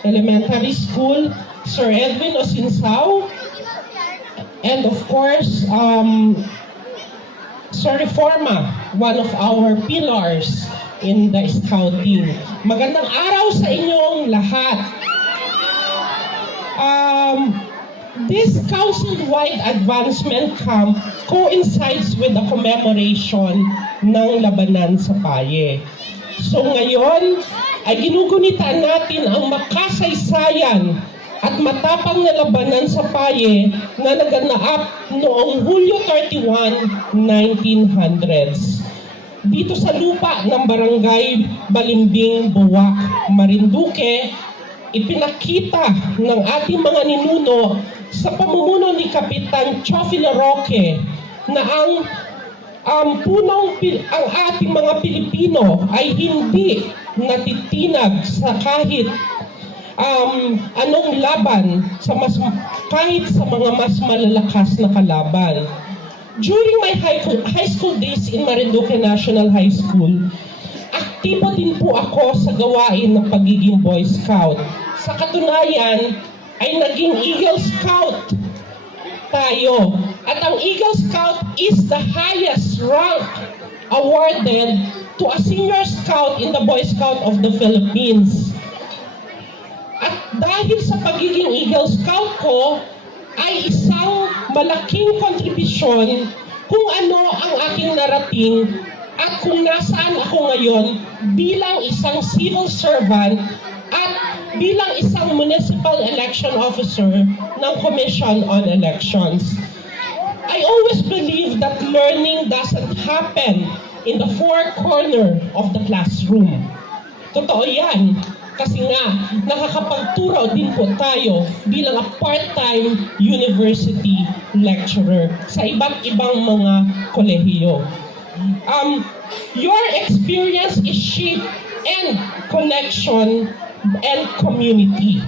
Elementary School, Sir Edwin Osinsao, and of course, Sir Reforma, one of our pillars in the Scouting. Magandang araw sa inyong lahat. This council-wide advancement camp coincides with the commemoration ng labanan sa Paye. So ngayon ay ginugunita natin ang makasaysayan at matapang na labanan sa Paye na naganap noong Hulyo 31, 1900s. Dito sa lupa ng Barangay Balimbing, Buwak, Marinduque, ipinakita ng ating mga ninuno sa pamumuno ni Kapitan Chofila Roque na ang ating mga Pilipino ay hindi natitinag sa kahit anong laban kahit sa mga mas malalakas na kalaban. During my high school days in Marinduque National High School, aktibo din po ako sa gawain ng pagiging Boy Scout. Sa katunayan, ay naging Eagle Scout tayo. At ang Eagle Scout is the highest rank awarded to a senior scout in the Boy Scout of the Philippines. At dahil sa pagiging Eagle Scout ko, ay isang malaking kontribusyon kung ano ang aking narating at kung nasaan ako ngayon bilang isang civil servant at bilang isang municipal election officer ng Commission on Elections. I always believe that learning doesn't happen in the four corner of the classroom. Totoo yan. Kasi nga, nakakapagturo din po tayo bilang a part-time university lecturer sa iba't ibang mga kolehiyo. Your experience is shape and connection and community.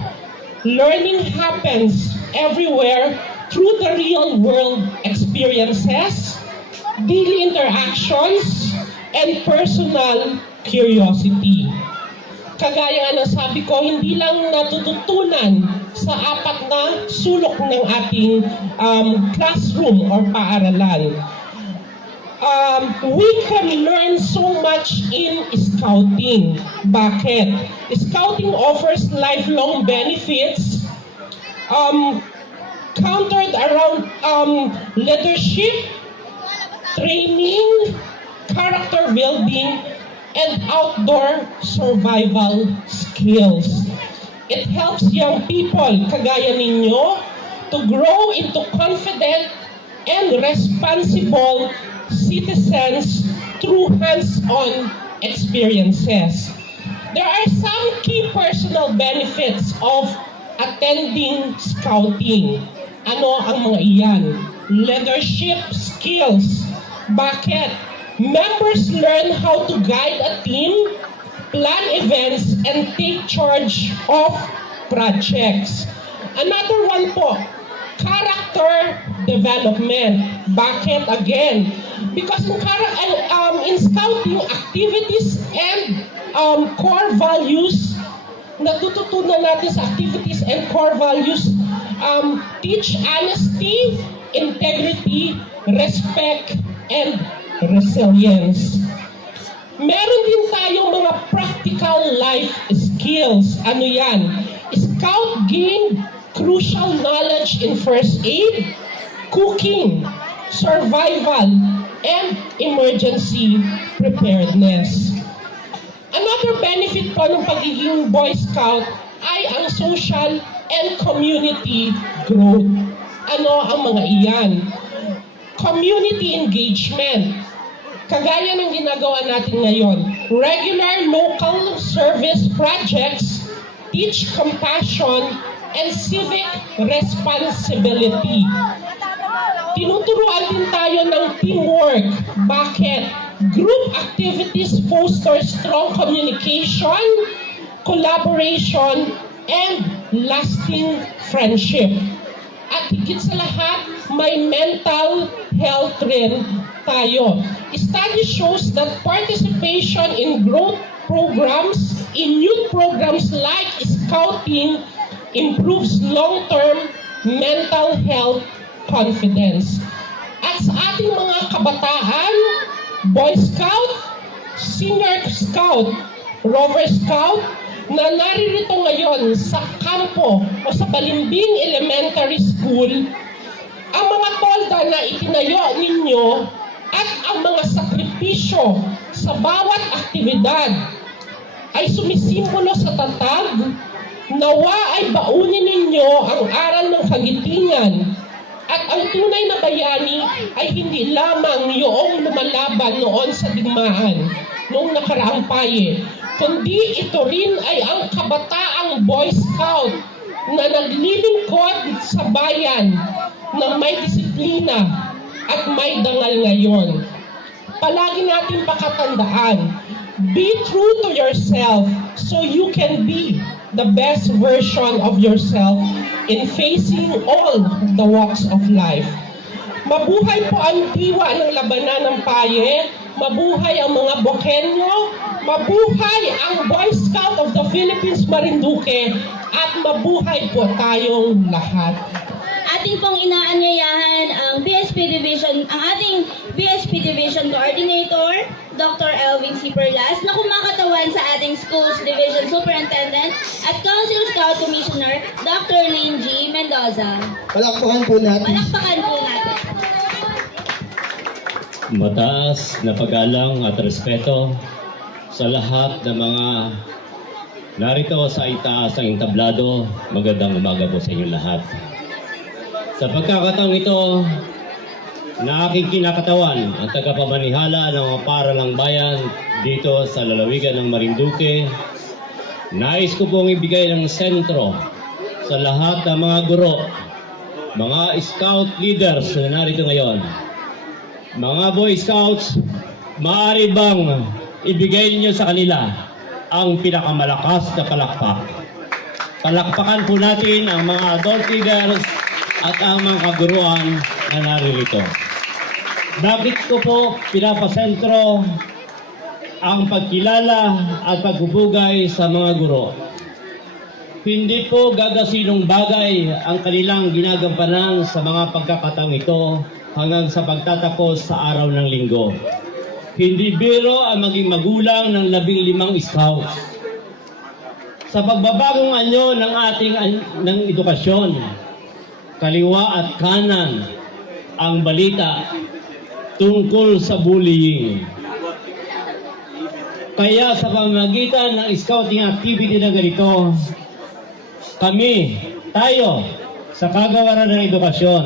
Learning happens everywhere through the real world experiences, daily interactions, and personal curiosity. Kagaya nga sabi ko, hindi lang natututunan sa apat na sulok ng ating classroom or paaralan. We can learn so much in Scouting. Bakit? Scouting offers lifelong benefits countered around leadership, training, character building, and outdoor survival skills. It helps young people, kagaya ninyo, to grow into confident and responsible citizens through hands-on experiences. There are some key personal benefits of attending Scouting. Ano ang mga iyan? Leadership skills. Bakit? Members learn how to guide a team, plan events, and take charge of projects. Another one po, character development. Bakit again? Because in Scouting activities and core values, natututunan natin sa activities and core values, teach honesty, integrity, respect, and resilience. Meron din tayong mga practical life skills. Ano yan? Scout gained crucial knowledge in first aid, cooking, survival, and emergency preparedness. Another benefit po ng pagiging Boy Scout ay ang social and community growth. Ano ang mga iyan? Community engagement. Kagaya ng ginagawa natin ngayon, regular local service projects teach compassion and civic responsibility. Tinuturuan din tayo ng teamwork. Bakit? Group activities foster strong communication, collaboration, and lasting friendship. At higit sa lahat, may mental health rin tayo. Study shows that participation in growth programs, in youth programs like Scouting, improves long-term mental health confidence. At sa ating mga kabataan, Boy Scout, Senior Scout, Rover Scout, na naririto ngayon sa kampo o sa Balimbing Elementary School, ang mga tolda na itinayo ninyo at ang mga sakripisyo sa bawat aktibidad ay sumisimbolo sa tatag, nawa ay baunin ninyo ang aral ng kagitingan at ang tunay na bayani ay hindi lamang yung lumalaban noon sa digmaan noong nakaraang paye, kundi ito rin ay ang kabataang Boy Scout na naglilingkod sa bayan na may disiplina at may dangal ngayon. Palagi natin pakatandaan, be true to yourself so you can be the best version of yourself in facing all the walks of life. Mabuhay po ang diwa ng labanan ng paye, mabuhay ang mga Bokenyo, mabuhay ang Boy Scout of the Philippines Marinduque, at mabuhay po tayong lahat. Ating pong inaanyayahan ang BSP Division, ang ating BSP Division Coordinator, Dr. Elvin C. Perlas, na kumakatawan sa ating Schools Division Superintendent at Council Scout Commissioner, Dr. Lynn G. Mendoza. Palakpakan po natin. Palakpakan po natin. Mataas na paggalang at respeto sa lahat ng mga narito sa itaas ng entablado. Magandang umaga po sa inyong lahat. Sa pagkakataong ito, na aking kinakatawan ang tagapamanihala ng mga paaralang bayan dito sa lalawigan ng Marinduque, nais ko pong ibigay ng sentro sa lahat ng mga guro, mga scout leaders na narito ngayon. Mga Boy Scouts, maaari bang ibigay niyo sa kanila ang pinakamalakas na palakpak? Palakpakan po natin ang mga adult leaders at ang mga kaguruan na naririto. Bakit ko po pinapasentro ang pagkilala at pagbubugay sa mga guro? Hindi po gagasinong bagay ang kanilang ginagampanan sa mga pagkakataong ito hanggang sa pagtatapos sa araw ng linggo. Hindi biro ang maging magulang ng 15 scouts. Sa pagbabagong anyo ng ating ng edukasyon, kaliwa at kanan ang balita tungkol sa bullying. Kaya sa pamamagitan ng scouting activity na ganito, tayo sa kagawaran ng edukasyon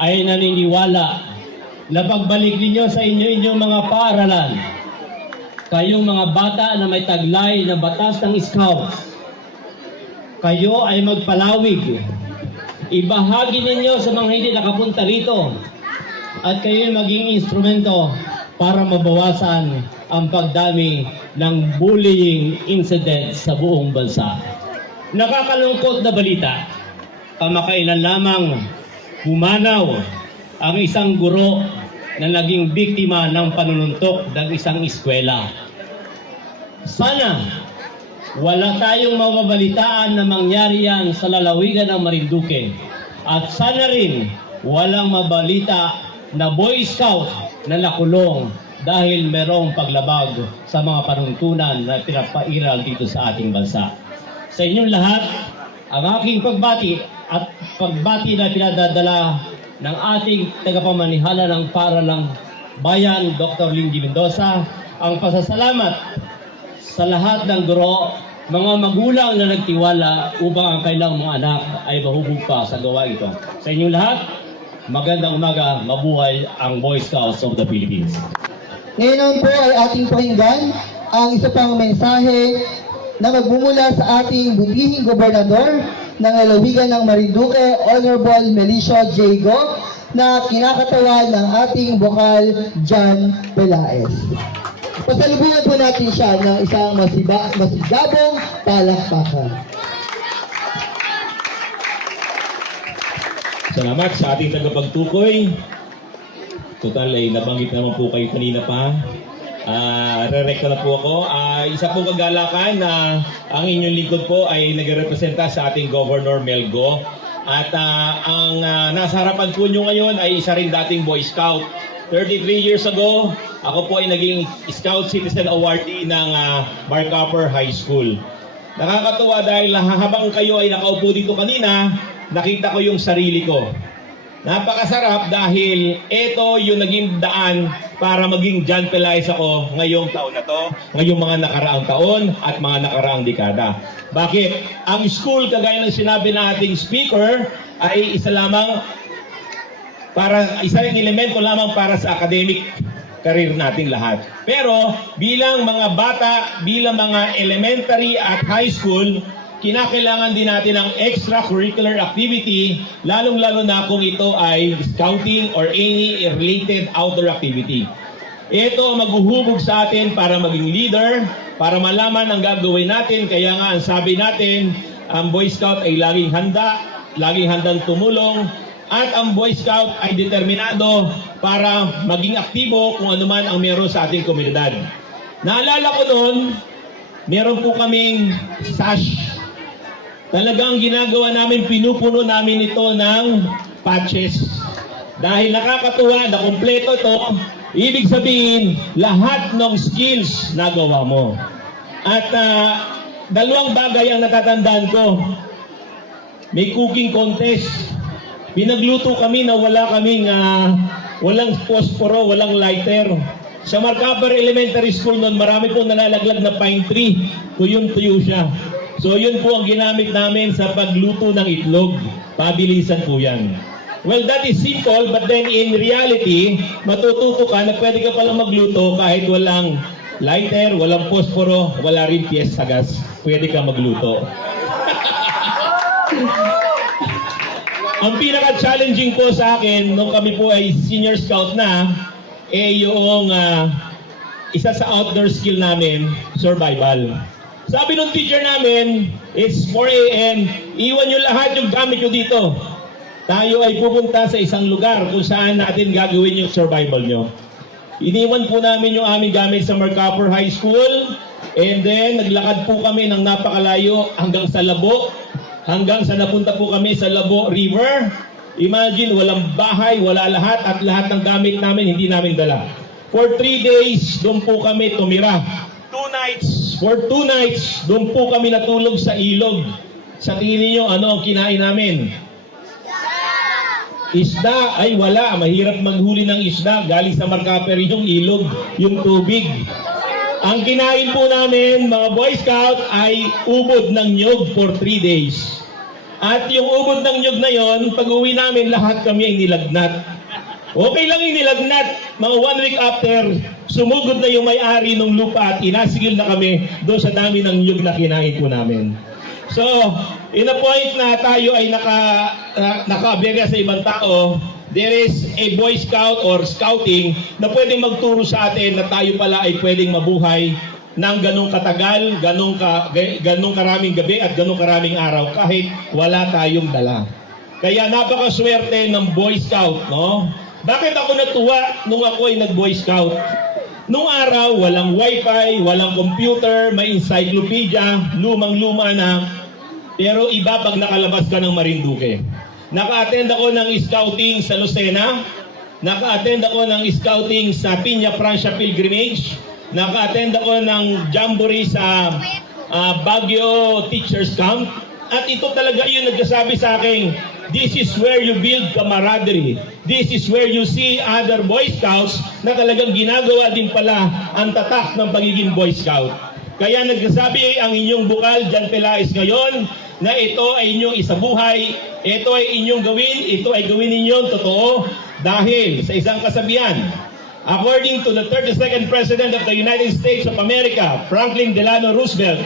ay naniniwala na pagbalik ninyo sa inyong mga paaralan, kayong mga bata na may taglay na batas ng Scouts, kayo ay magpalawig. Ibahagi ninyo sa mga hindi nakapunta rito at kayo maging instrumento para mabawasan ang pagdami ng bullying incident sa buong bansa. Nakakalungkot na balita, kamakailan lamang humanaw ang isang guro na naging biktima ng panununtok ng isang eskwela. Sana wala tayong mababalitaan na mangyari yan sa lalawigan ng Marinduque. At sana rin walang mabalita na Boy Scout na nakulong dahil merong paglabag sa mga panuntunan na pinapairal dito sa ating bansa. Sa inyong lahat, ang aking pagbati at pagbati na pinadadala ng ating tagapamanihala ng paaralang bayan, Dr. Lynn G. Mendoza, ang pasasalamat sa lahat ng guro, mga magulang na nagtiwala upang ang kailang mga anak ay mahubog pa sa gawa ito. Sa inyong lahat, magandang umaga, mabuhay ang Boy Scouts of the Philippines. Ngayon po ay ating pakinggan ang isa pang mensahe na magmumula sa ating butihing gobernador ng lalawigan ng Marinduque, Honorable Melicio J. Go, na kinakatawan ng ating bokal John Pelaez. Pasalubungan po natin siya ng isang masigabong palakpakan. Salamat sa ating tagapagtukoy. Total ay nabanggit naman po kayo kanina pa. Re-recta na po ako. Isa po kagalakan na ang inyong lingkod po ay nagrepresenta sa ating Governor Melgo. At ang nasa harapan po nyo ngayon ay isa rin dating Boy Scout. 33 years ago, ako po ay naging Scout Citizen Awardee ng Marcapper High School. Nakakatuwa dahil habang kayo ay nakaupo dito kanina, nakita ko yung sarili ko. Napakasarap dahil ito yung naging daan para maging John Pelaez ako ngayong taon na to, ngayong mga nakaraang taon at mga nakaraang dekada. Bakit? Ang school, kagaya ng sinabi ng ating speaker, ay isa ring elemento lamang para sa academic career natin lahat. Pero bilang mga bata, bilang mga elementary at high school, kinakailangan din natin ng extracurricular activity, lalong-lalo na kung ito ay scouting or any related outdoor activity. Ito ang maghuhubog sa atin para maging leader, para malaman ang gagawin natin. Kaya nga ang sabi natin, ang Boy Scout ay laging handa, laging handang tumulong, at ang Boy Scout ay determinado para maging aktibo kung ano man ang meron sa ating komunidad. Naalala ko noon, meron po kaming sash. Talagang ginagawa namin, pinupuno namin ito ng patches. Dahil nakakatuwa na kumpleto ito, ibig sabihin, lahat ng skills nagawa mo. At dalawang bagay ang natatandaan ko. May cooking contest. Pinagluto kami na walang posporo, walang lighter. Sa Marcapper Elementary School noon, marami po nalalaglag na pine tree. Tuyong-tuyo siya. So yun po ang ginamit namin sa pagluto ng itlog. Pabilisan po yan. Well, that is simple, but then in reality, matututo ka na pwede ka palang magluto kahit walang lighter, walang posporo, wala rin piyes sa gas. Pwede ka magluto. Ang pinaka-challenging po sa akin, nung kami po ay senior scout na, yung isa sa outdoor skill namin, survival. Sabi nung teacher namin, it's 4 a.m., iwan nyo lahat yung gamit nyo dito. Tayo ay pupunta sa isang lugar kung saan natin gagawin yung survival nyo. Iniwan po namin yung aming gamit sa Marcapper High School, and then naglakad po kami ng napakalayo hanggang sa Labo, hanggang sa napunta po kami sa Labo River. Imagine, walang bahay, wala lahat, at lahat ng gamit namin hindi namin dala. For 3 days, doon po kami tumira. 2 nights. For 2 nights, doon po kami natulog sa ilog. Sa tingin niyo, ano ang kinain namin? Isda. Ay wala, mahirap maghuli ng isda. Galing sa Marcapper yung ilog, yung tubig. Ang kinain po namin, mga Boy Scout, ay ubod ng nyog for 3 days. At yung ubod ng nyog na yon, pag uwi namin, lahat kami ay nilagnat. Okay lang yung nilagnat. Mga 1 week after, sumugod na yung may-ari ng lupa at inasigil na kami doon sa dami ng nyug na kinain po namin. So, in a point na tayo ay nakaberya sa ibang tao, there is a Boy Scout or scouting na pwedeng magturo sa atin na tayo pala ay pwedeng mabuhay ng ganong katagal, ganong karaming gabi at ganong karaming araw kahit wala tayong dala. Kaya napakaswerte ng Boy Scout, no? Bakit ako natuwa nung ako ay nag-Boy Scout? Nung araw, walang wifi, walang computer, may encyclopedia, lumang-luma na. Pero iba pag nakalabas ka ng Marinduque. Naka-attend ako ng scouting sa Lucena. Naka-attend ako ng scouting sa Piña Francia Pilgrimage. Naka-attend ako ng jamboree sa Baguio Teachers Camp. At ito talaga yung nagsasabi sa akin, this is where you build camaraderie. This is where you see other Boy Scouts na talagang ginagawa din pala ang tatak ng pagiging Boy Scout. Kaya nagsasabi ang inyong bukal, John Pelaez ngayon, na ito ay inyong isabuhay, ito ay inyong gawin, ito ay gawin ninyong totoo dahil sa isang kasabihan. According to the 32nd President of the United States of America, Franklin Delano Roosevelt,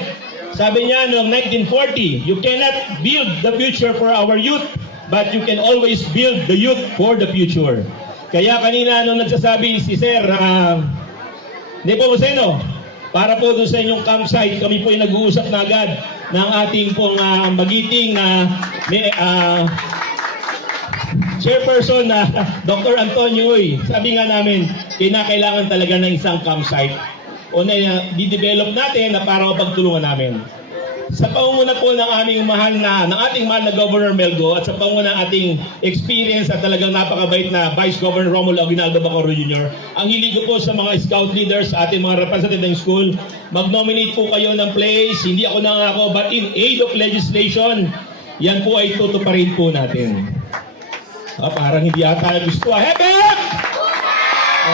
sabi niya noong 1940, you cannot build the future for our youth, but you can always build the youth for the future. Kaya kanina nung nagsasabi si Sir Nepomuceno, para po doon sa inyong campsite, kami po ay nag-uusap na agad ng ating pong magiting na Chairperson na Dr. Antonio Uy, sabi nga namin, kinakailangan talaga ng isang campsite o na di-develop natin na para mapagtulungan namin. Sa pangunguna po ng ating mahal na Governor Melgo at sa pangunguna ng ating experience at talagang napakabait na Vice Governor Romulo Aguinaldo Bacoor Jr., ang hilig ko po sa mga scout leaders, ating mga representative ng school, mag-nominate po kayo ng place, hindi ako nangako, but in aid of legislation, yan po ay tutuparin po natin. Parang hindi ata gusto. Hebe!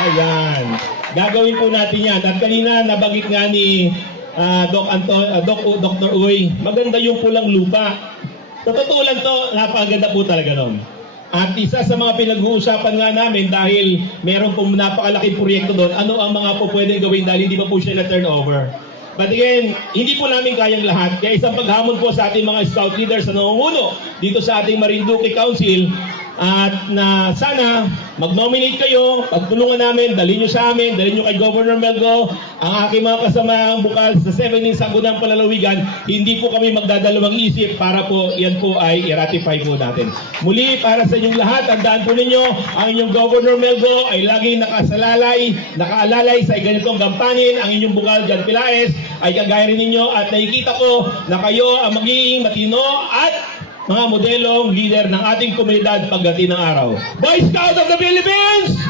Ayan. Gagawin po natin yan. At kanina nabanggit nga ni Dr. Uy, maganda yung pulang lupa. Sa totoo lang to, napakaganda po talaga nun. At isa sa mga pinag-uusapan nga namin dahil meron pong napakalaking proyekto doon, ano ang mga po pwedeng gawin dahil hindi pa po siya na-turnover. But again, hindi po namin kayang lahat. Kaya isang paghamon po sa ating mga scout leaders na nangunguno dito sa ating Marinduque Council, at na sana mag-nominate kayo, pagtulungan namin, dalhin nyo sa amin, dalhin nyo kay Governor Melgo, ang aking mga kasamaang bukal sa 17 Sangguniang Palalawigan, hindi po kami magdadalawang isip para po yan po ay i-ratify po natin. Muli, para sa inyong lahat, tandaan po ninyo, ang inyong Governor Melgo ay laging nakaalalay sa ganitong gampanin, ang inyong bukal Jan Pilaes ay kagaya rin ninyo at nakikita ko na kayo ang magiging matino at mga modelong leader ng ating komunidad pagdating ng araw. Boy Scout of the Philippines!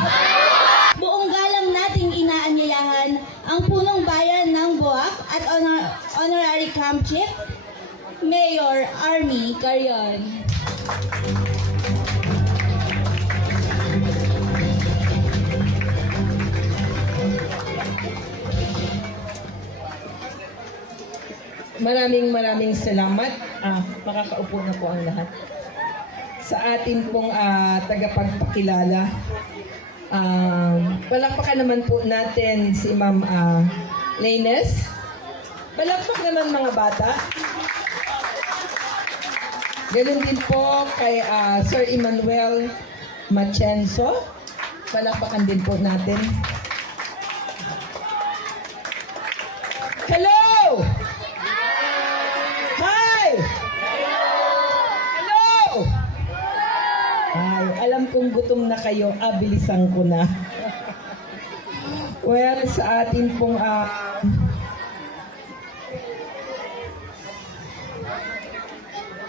Buong galang nating inaanyayahan ang punong bayan ng Buwak at Honorary Camp Chief, Mayor Army Carion. Maraming salamat. Makakaupo na po ang lahat. Sa atin pong tagapagpakilala. Palakpakan naman po natin si Ma'am Laines. Palakpak naman mga bata. Ganun din po kay Sir Emmanuel Machenzo. Palakpakan din po natin. Hello! Alam kong gutom na kayo, bilisan ko na. Well, sa atin pong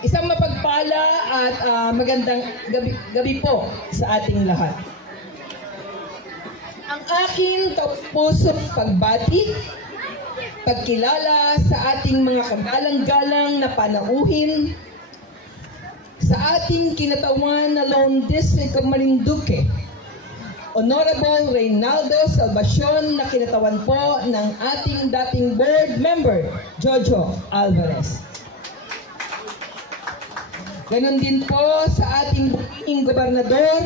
isang mapagpala at magandang gabi po sa ating lahat. Ang aking taus-pusong pagbati, pagkilala sa ating mga kagalang-galang na panauhin, sa ating kinatawan na Lone District of Marinduque, Honorable Reynaldo Salvacion na kinatawan po ng ating dating board member, Jojo Alvarez. Ganon din po sa ating buking gobernador,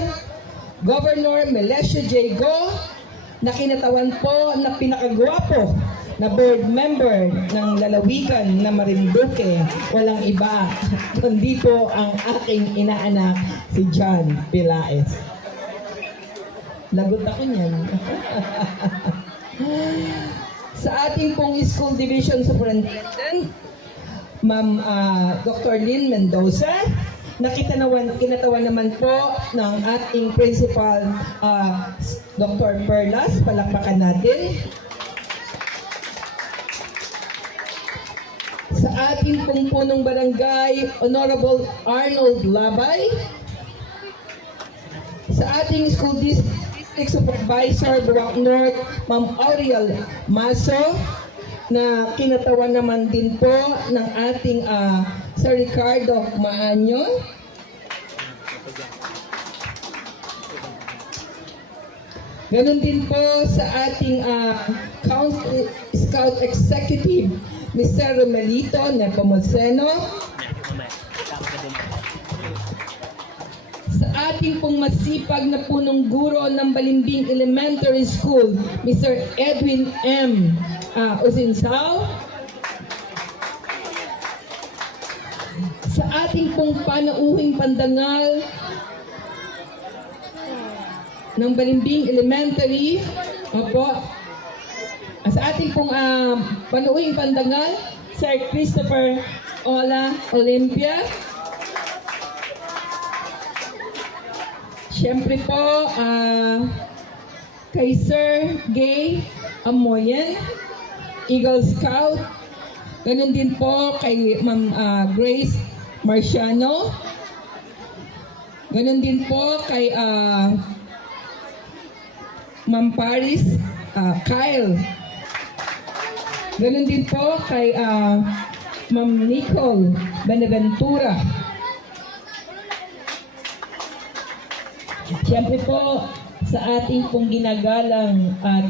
Governor Melesio J. Go, na kinatawan po na pinakagwapo na board member ng lalawigan na Marinduque, walang iba kundi po ang aking inaanak si John Pilaes. Lagot ako niyan. Sa ating pong school division superintendent, Ma'am Dr. Lynn Mendoza, na kinatawan naman po ng ating principal Dr. Perlas, palakpakan natin. Sa ating pong punong barangay, Honorable Arnold Labay. Sa ating school district supervisor, Buwak North, Ma'am Auriel Maso, na kinatawan naman din po ng ating Sir Ricardo Maanyo. Ganon din po sa ating Council Scout Executive, Mr. Romelito Nepomuceno. Sa ating pong masipag na punong guro ng Balimbing Elementary School, Mr. Edwin M. Usinsao. Sa ating pong panauhing pandangal ng Balimbing Elementary, sa ating pong panuuing pandangal, Sir Christopher Ola Olympia. Siyempre po, kay Sir Gay Amoyen, Eagle Scout. Ganun din po kay Ma'am Grace Marciano. Ganun din po kay Ma'am Paris Kyle. Ganun din po kay Ma'am Nicole Benaventura. Siyempre po, sa ating pong ginagalang at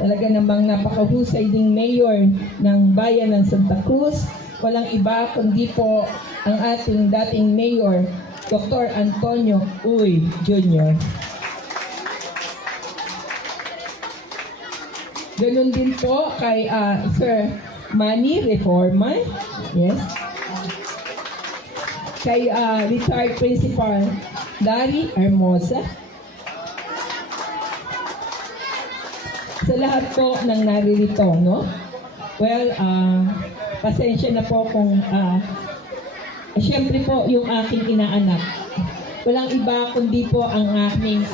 talaga namang napakahusay ding mayor ng bayan ng Santa Cruz, walang iba kundi po ang ating dating mayor, Dr. Antonio Uy Jr. Ganun din po kay Sir Manny Reforma, yes. Kay retired Principal Larry Hermosa. Sa lahat po ng naririto, no? Well, pasensya na po kung siyempre po yung aking inaanak. Walang iba kundi po ang aming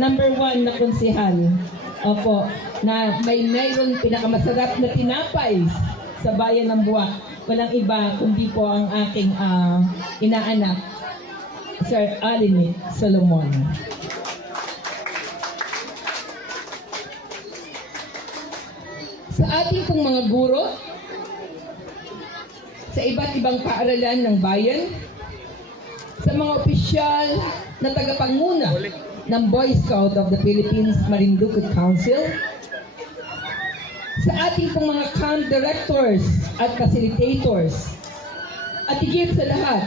number 1 na konsehal. Opo, na mayroon pinakamasarap na tinapay sa bayan ng Buwak. Walang iba kundi po ang aking inaanak, Sir Aline Solomon. Sa ating pong mga guro, sa iba't ibang paaralan ng bayan, sa mga opisyal na tagapanguna ng Boy Scout of the Philippines Marinduque Council, sa ating pong mga camp directors at facilitators, at higit sa lahat,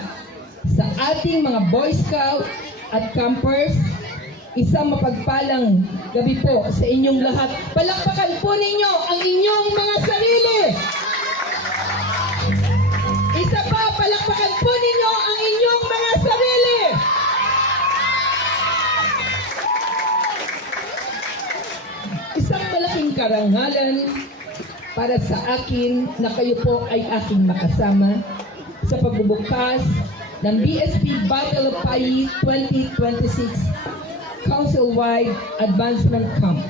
sa ating mga Boy Scout at campers, isang mapagpalang gabi po sa inyong lahat. Palakpakan po ninyo ang inyong mga sarili. Isa pa, palakpakan po ninyo ang inyong mga sarili. Isang malaking karangalan para sa akin na kayo po ay aking makasama sa pagbubukas ng BSP Battle of Pai 2026 Council-wide Advancement Camp.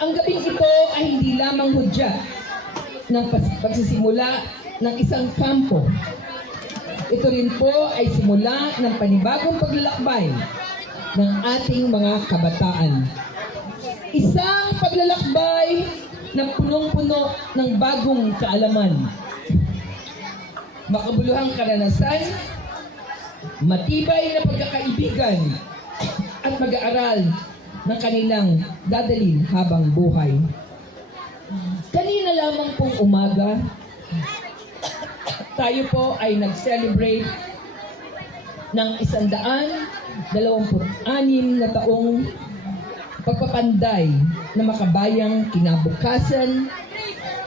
Ang gabing ito ay hindi lamang hudya ng pagsisimula ng isang kampo. Ito rin po ay simula ng panibagong paglalakbay ng ating mga kabataan. Isang paglalakbay na punong-puno ng bagong kaalaman, makabuluhang karanasan, matibay na pagkakaibigan, at mag-aaral ng kanilang dadalhin habang buhay. Kanina lamang pong umaga, tayo po ay nag-celebrate ng 126 na taong pagpapanday na makabayang kinabukasan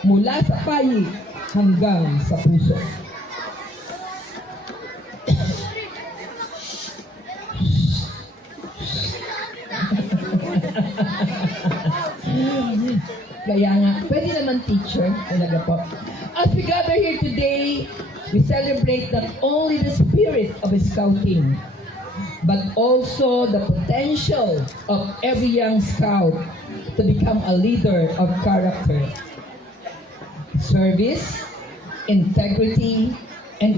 mula sa payi hanggang sa puso. Kaya nga, pwede naman teacher, talaga po. As we gather here today, we celebrate not only the spirit of scouting, but also the potential of every young scout to become a leader of character, service, integrity, and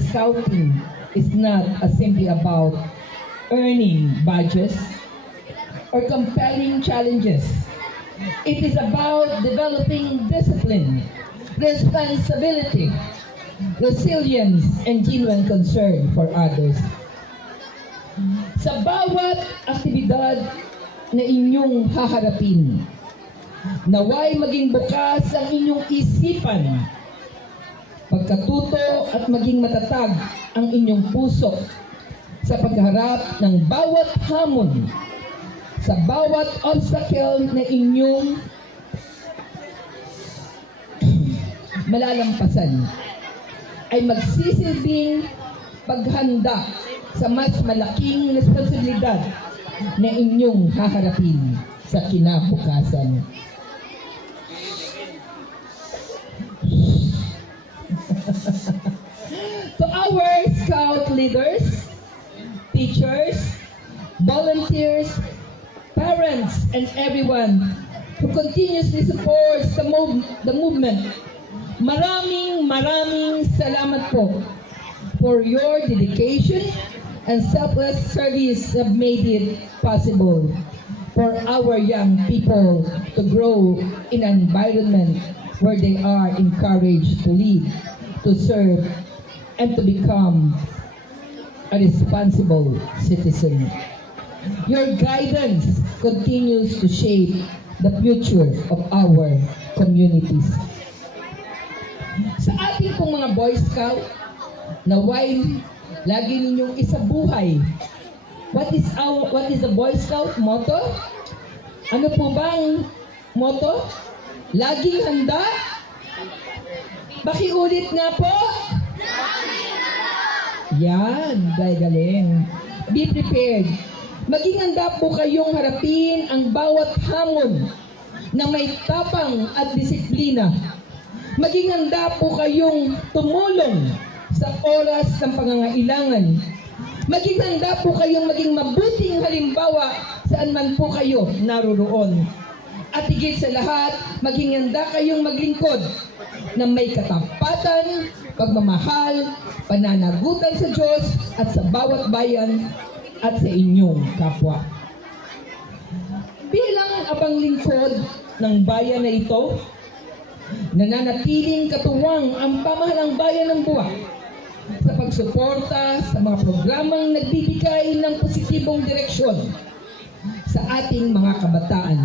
scouting is not simply about earning badges or compelling challenges. It is about developing discipline, responsibility, resilience, and genuine concern for others. Sa bawat aktibidad na inyong haharapin, naway maging bukas ang inyong isipan, pagkatuto at maging matatag ang inyong puso sa pagharap ng bawat hamon, sa bawat obstacle na inyong malalampasan, ay magsisilbing paghanda sa mas malaking responsibilidad na inyong haharapin sa kinabukasan. To our scout leaders, teachers, volunteers, parents, and everyone who continuously supports the movement. Maraming salamat po for your dedication and selfless service have made it possible for our young people to grow in an environment where they are encouraged to lead, to serve, and to become a responsible citizen. Your guidance continues to shape the future of our communities. Sa ating pong mga Boy Scout, naway lagi ninyong isabuhay. What is the Boy Scout motto? Ano po bang motto? Laging handa? Pakiulit nga po. Yan, galing. Be prepared. Maging handa po kayong harapin ang bawat hamon na may tapang at disiplina. Maging handa po kayong tumulong sa oras ng pangangailangan. Maging handa po kayong maging mabuting halimbawa saan man po kayo naroroon. At higit sa lahat, maging handa kayong maglingkod na may katapatan, pagmamahal, pananagutan sa Diyos at sa bawat bayan at sa inyong kapwa. Bilang abang lingkod ng bayan na ito, nananatiling katuwang ang pamahalang bayan ng Buwak sa pagsuporta sa mga programang nagbibigay ng positibong direksyon sa ating mga kabataan.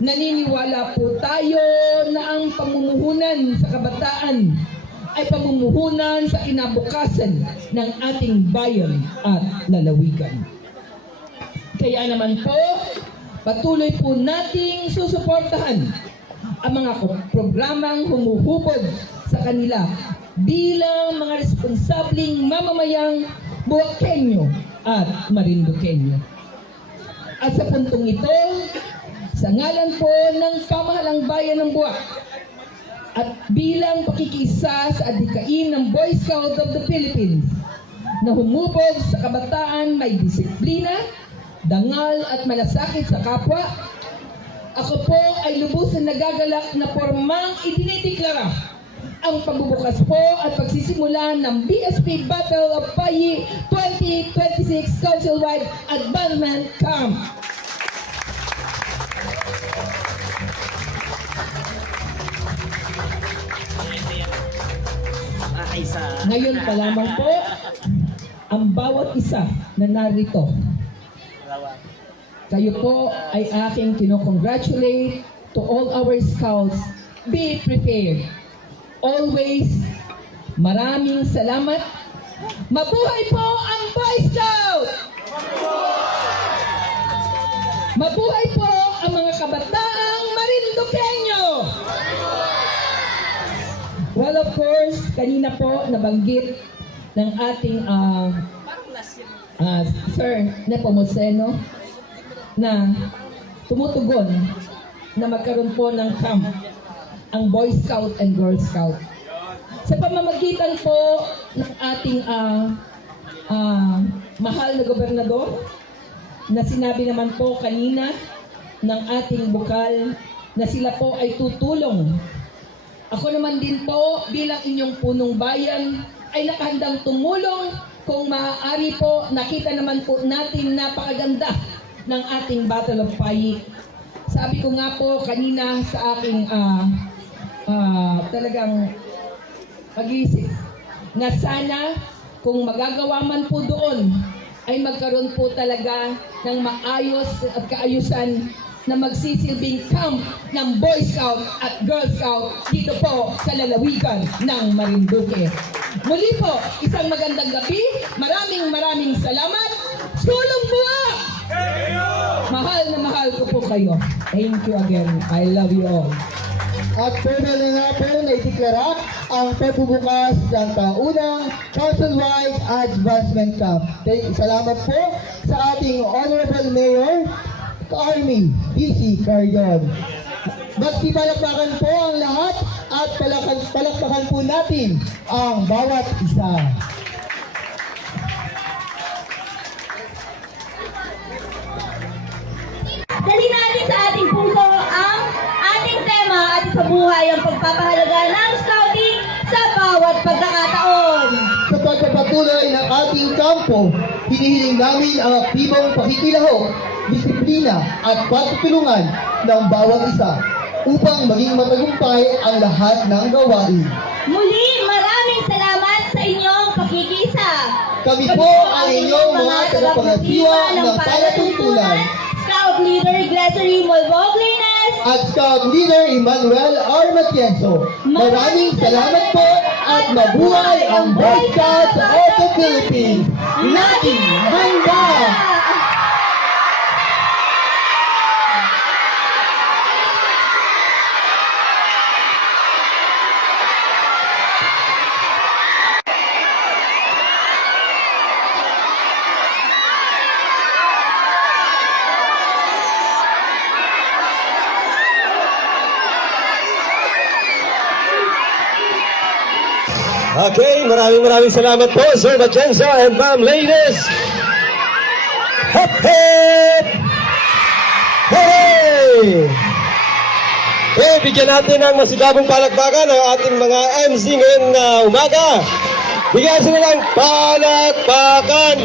Naniniwala po tayo na ang pamumuhunan sa kabataan ay pamumuhunan sa kinabukasan ng ating bayan at lalawigan. Kaya naman po, patuloy po nating susuportahan ang mga programang humuhubog sa kanila bilang mga responsabling mamamayang Buwakenyo at Marinduqueño. At sa puntong ito, sa ngalan po ng pamahalang bayan ng Buwak at bilang pakikisa sa adhikain ng Boy Scout of the Philippines na humubog sa kabataan may disiplina, dangal at malasakit sa kapwa, ako po ay lubusang nagagalak na formang idinideklara ang pagbubukas po at pagsisimula ng BSP Battle of Payi 2026 Council-wide Advancement Camp. Ngayon pa lamang po, ang bawat isa na narito, kayo po ay aking kinocongratulate to all our scouts. Be prepared. Always, maraming salamat. Mabuhay po ang Boy Scout! Mabuhay po ang mga kabataang Marinduqueño! Well, of course, kanina po nabanggit ng ating Sir Nepomuceno na tumutugon na magkaroon po ng camp ang Boy Scout and Girl Scout. Sa pamamagitan po ng ating mahal na gobernador na sinabi naman po kanina ng ating bukal na sila po ay tutulong. Ako naman din po bilang inyong punong bayan ay nakahandang tumulong kung maaari po. Nakita naman po natin napakaganda ng ating Battle of Payi. Sabi ko nga po kanina sa aking talagang pag-iisip na sana kung magagawa man po doon ay magkaroon po talaga ng maayos at kaayusan na magsisilbing camp ng Boy Scout at Girl Scout dito po sa lalawigan ng Marinduque. Muli po, isang magandang gabi. Maraming salamat. Sulong Buwak! Mahal na mahal ko po kayo. Thank you again. I love you all. At pwede na nga po naideklara ang pagbubukas ng taunang Council-wide Advancement Camp. Salamat po sa ating Honorable Mayor, Army DC Cardon. Magpipalakpakan po ang lahat at palakpakan po natin ang bawat isa. mabuhay ang pagpapahalaga ng scouting sa bawat pagkakataon. Sa pagpapatuloy ng ating kampo, hinihiling namin ang aktibong pakikilahok, disiplina at pagtutulungan ng bawat isa upang maging matagumpay ang lahat ng gawain. Muli, maraming salamat sa inyong pakikisa. Kami po ang inyong mga tagapagsiwa ng palatuntunan Scout Leader Glessery Molboglenes at Scout Leader Emmanuel R. Matienzo. Maraming salamat po at mabuhay ang Boy Scouts of the Philippines. Laging handa! Okay, maraming salamat po, Sir Matienzo and Ma'am Ladies. Hip hip! Hey! Okay, bigyan natin ng masigabong palakpakan ang ating mga MC ngayon na umaga. Bigyan sila ng palakpakan!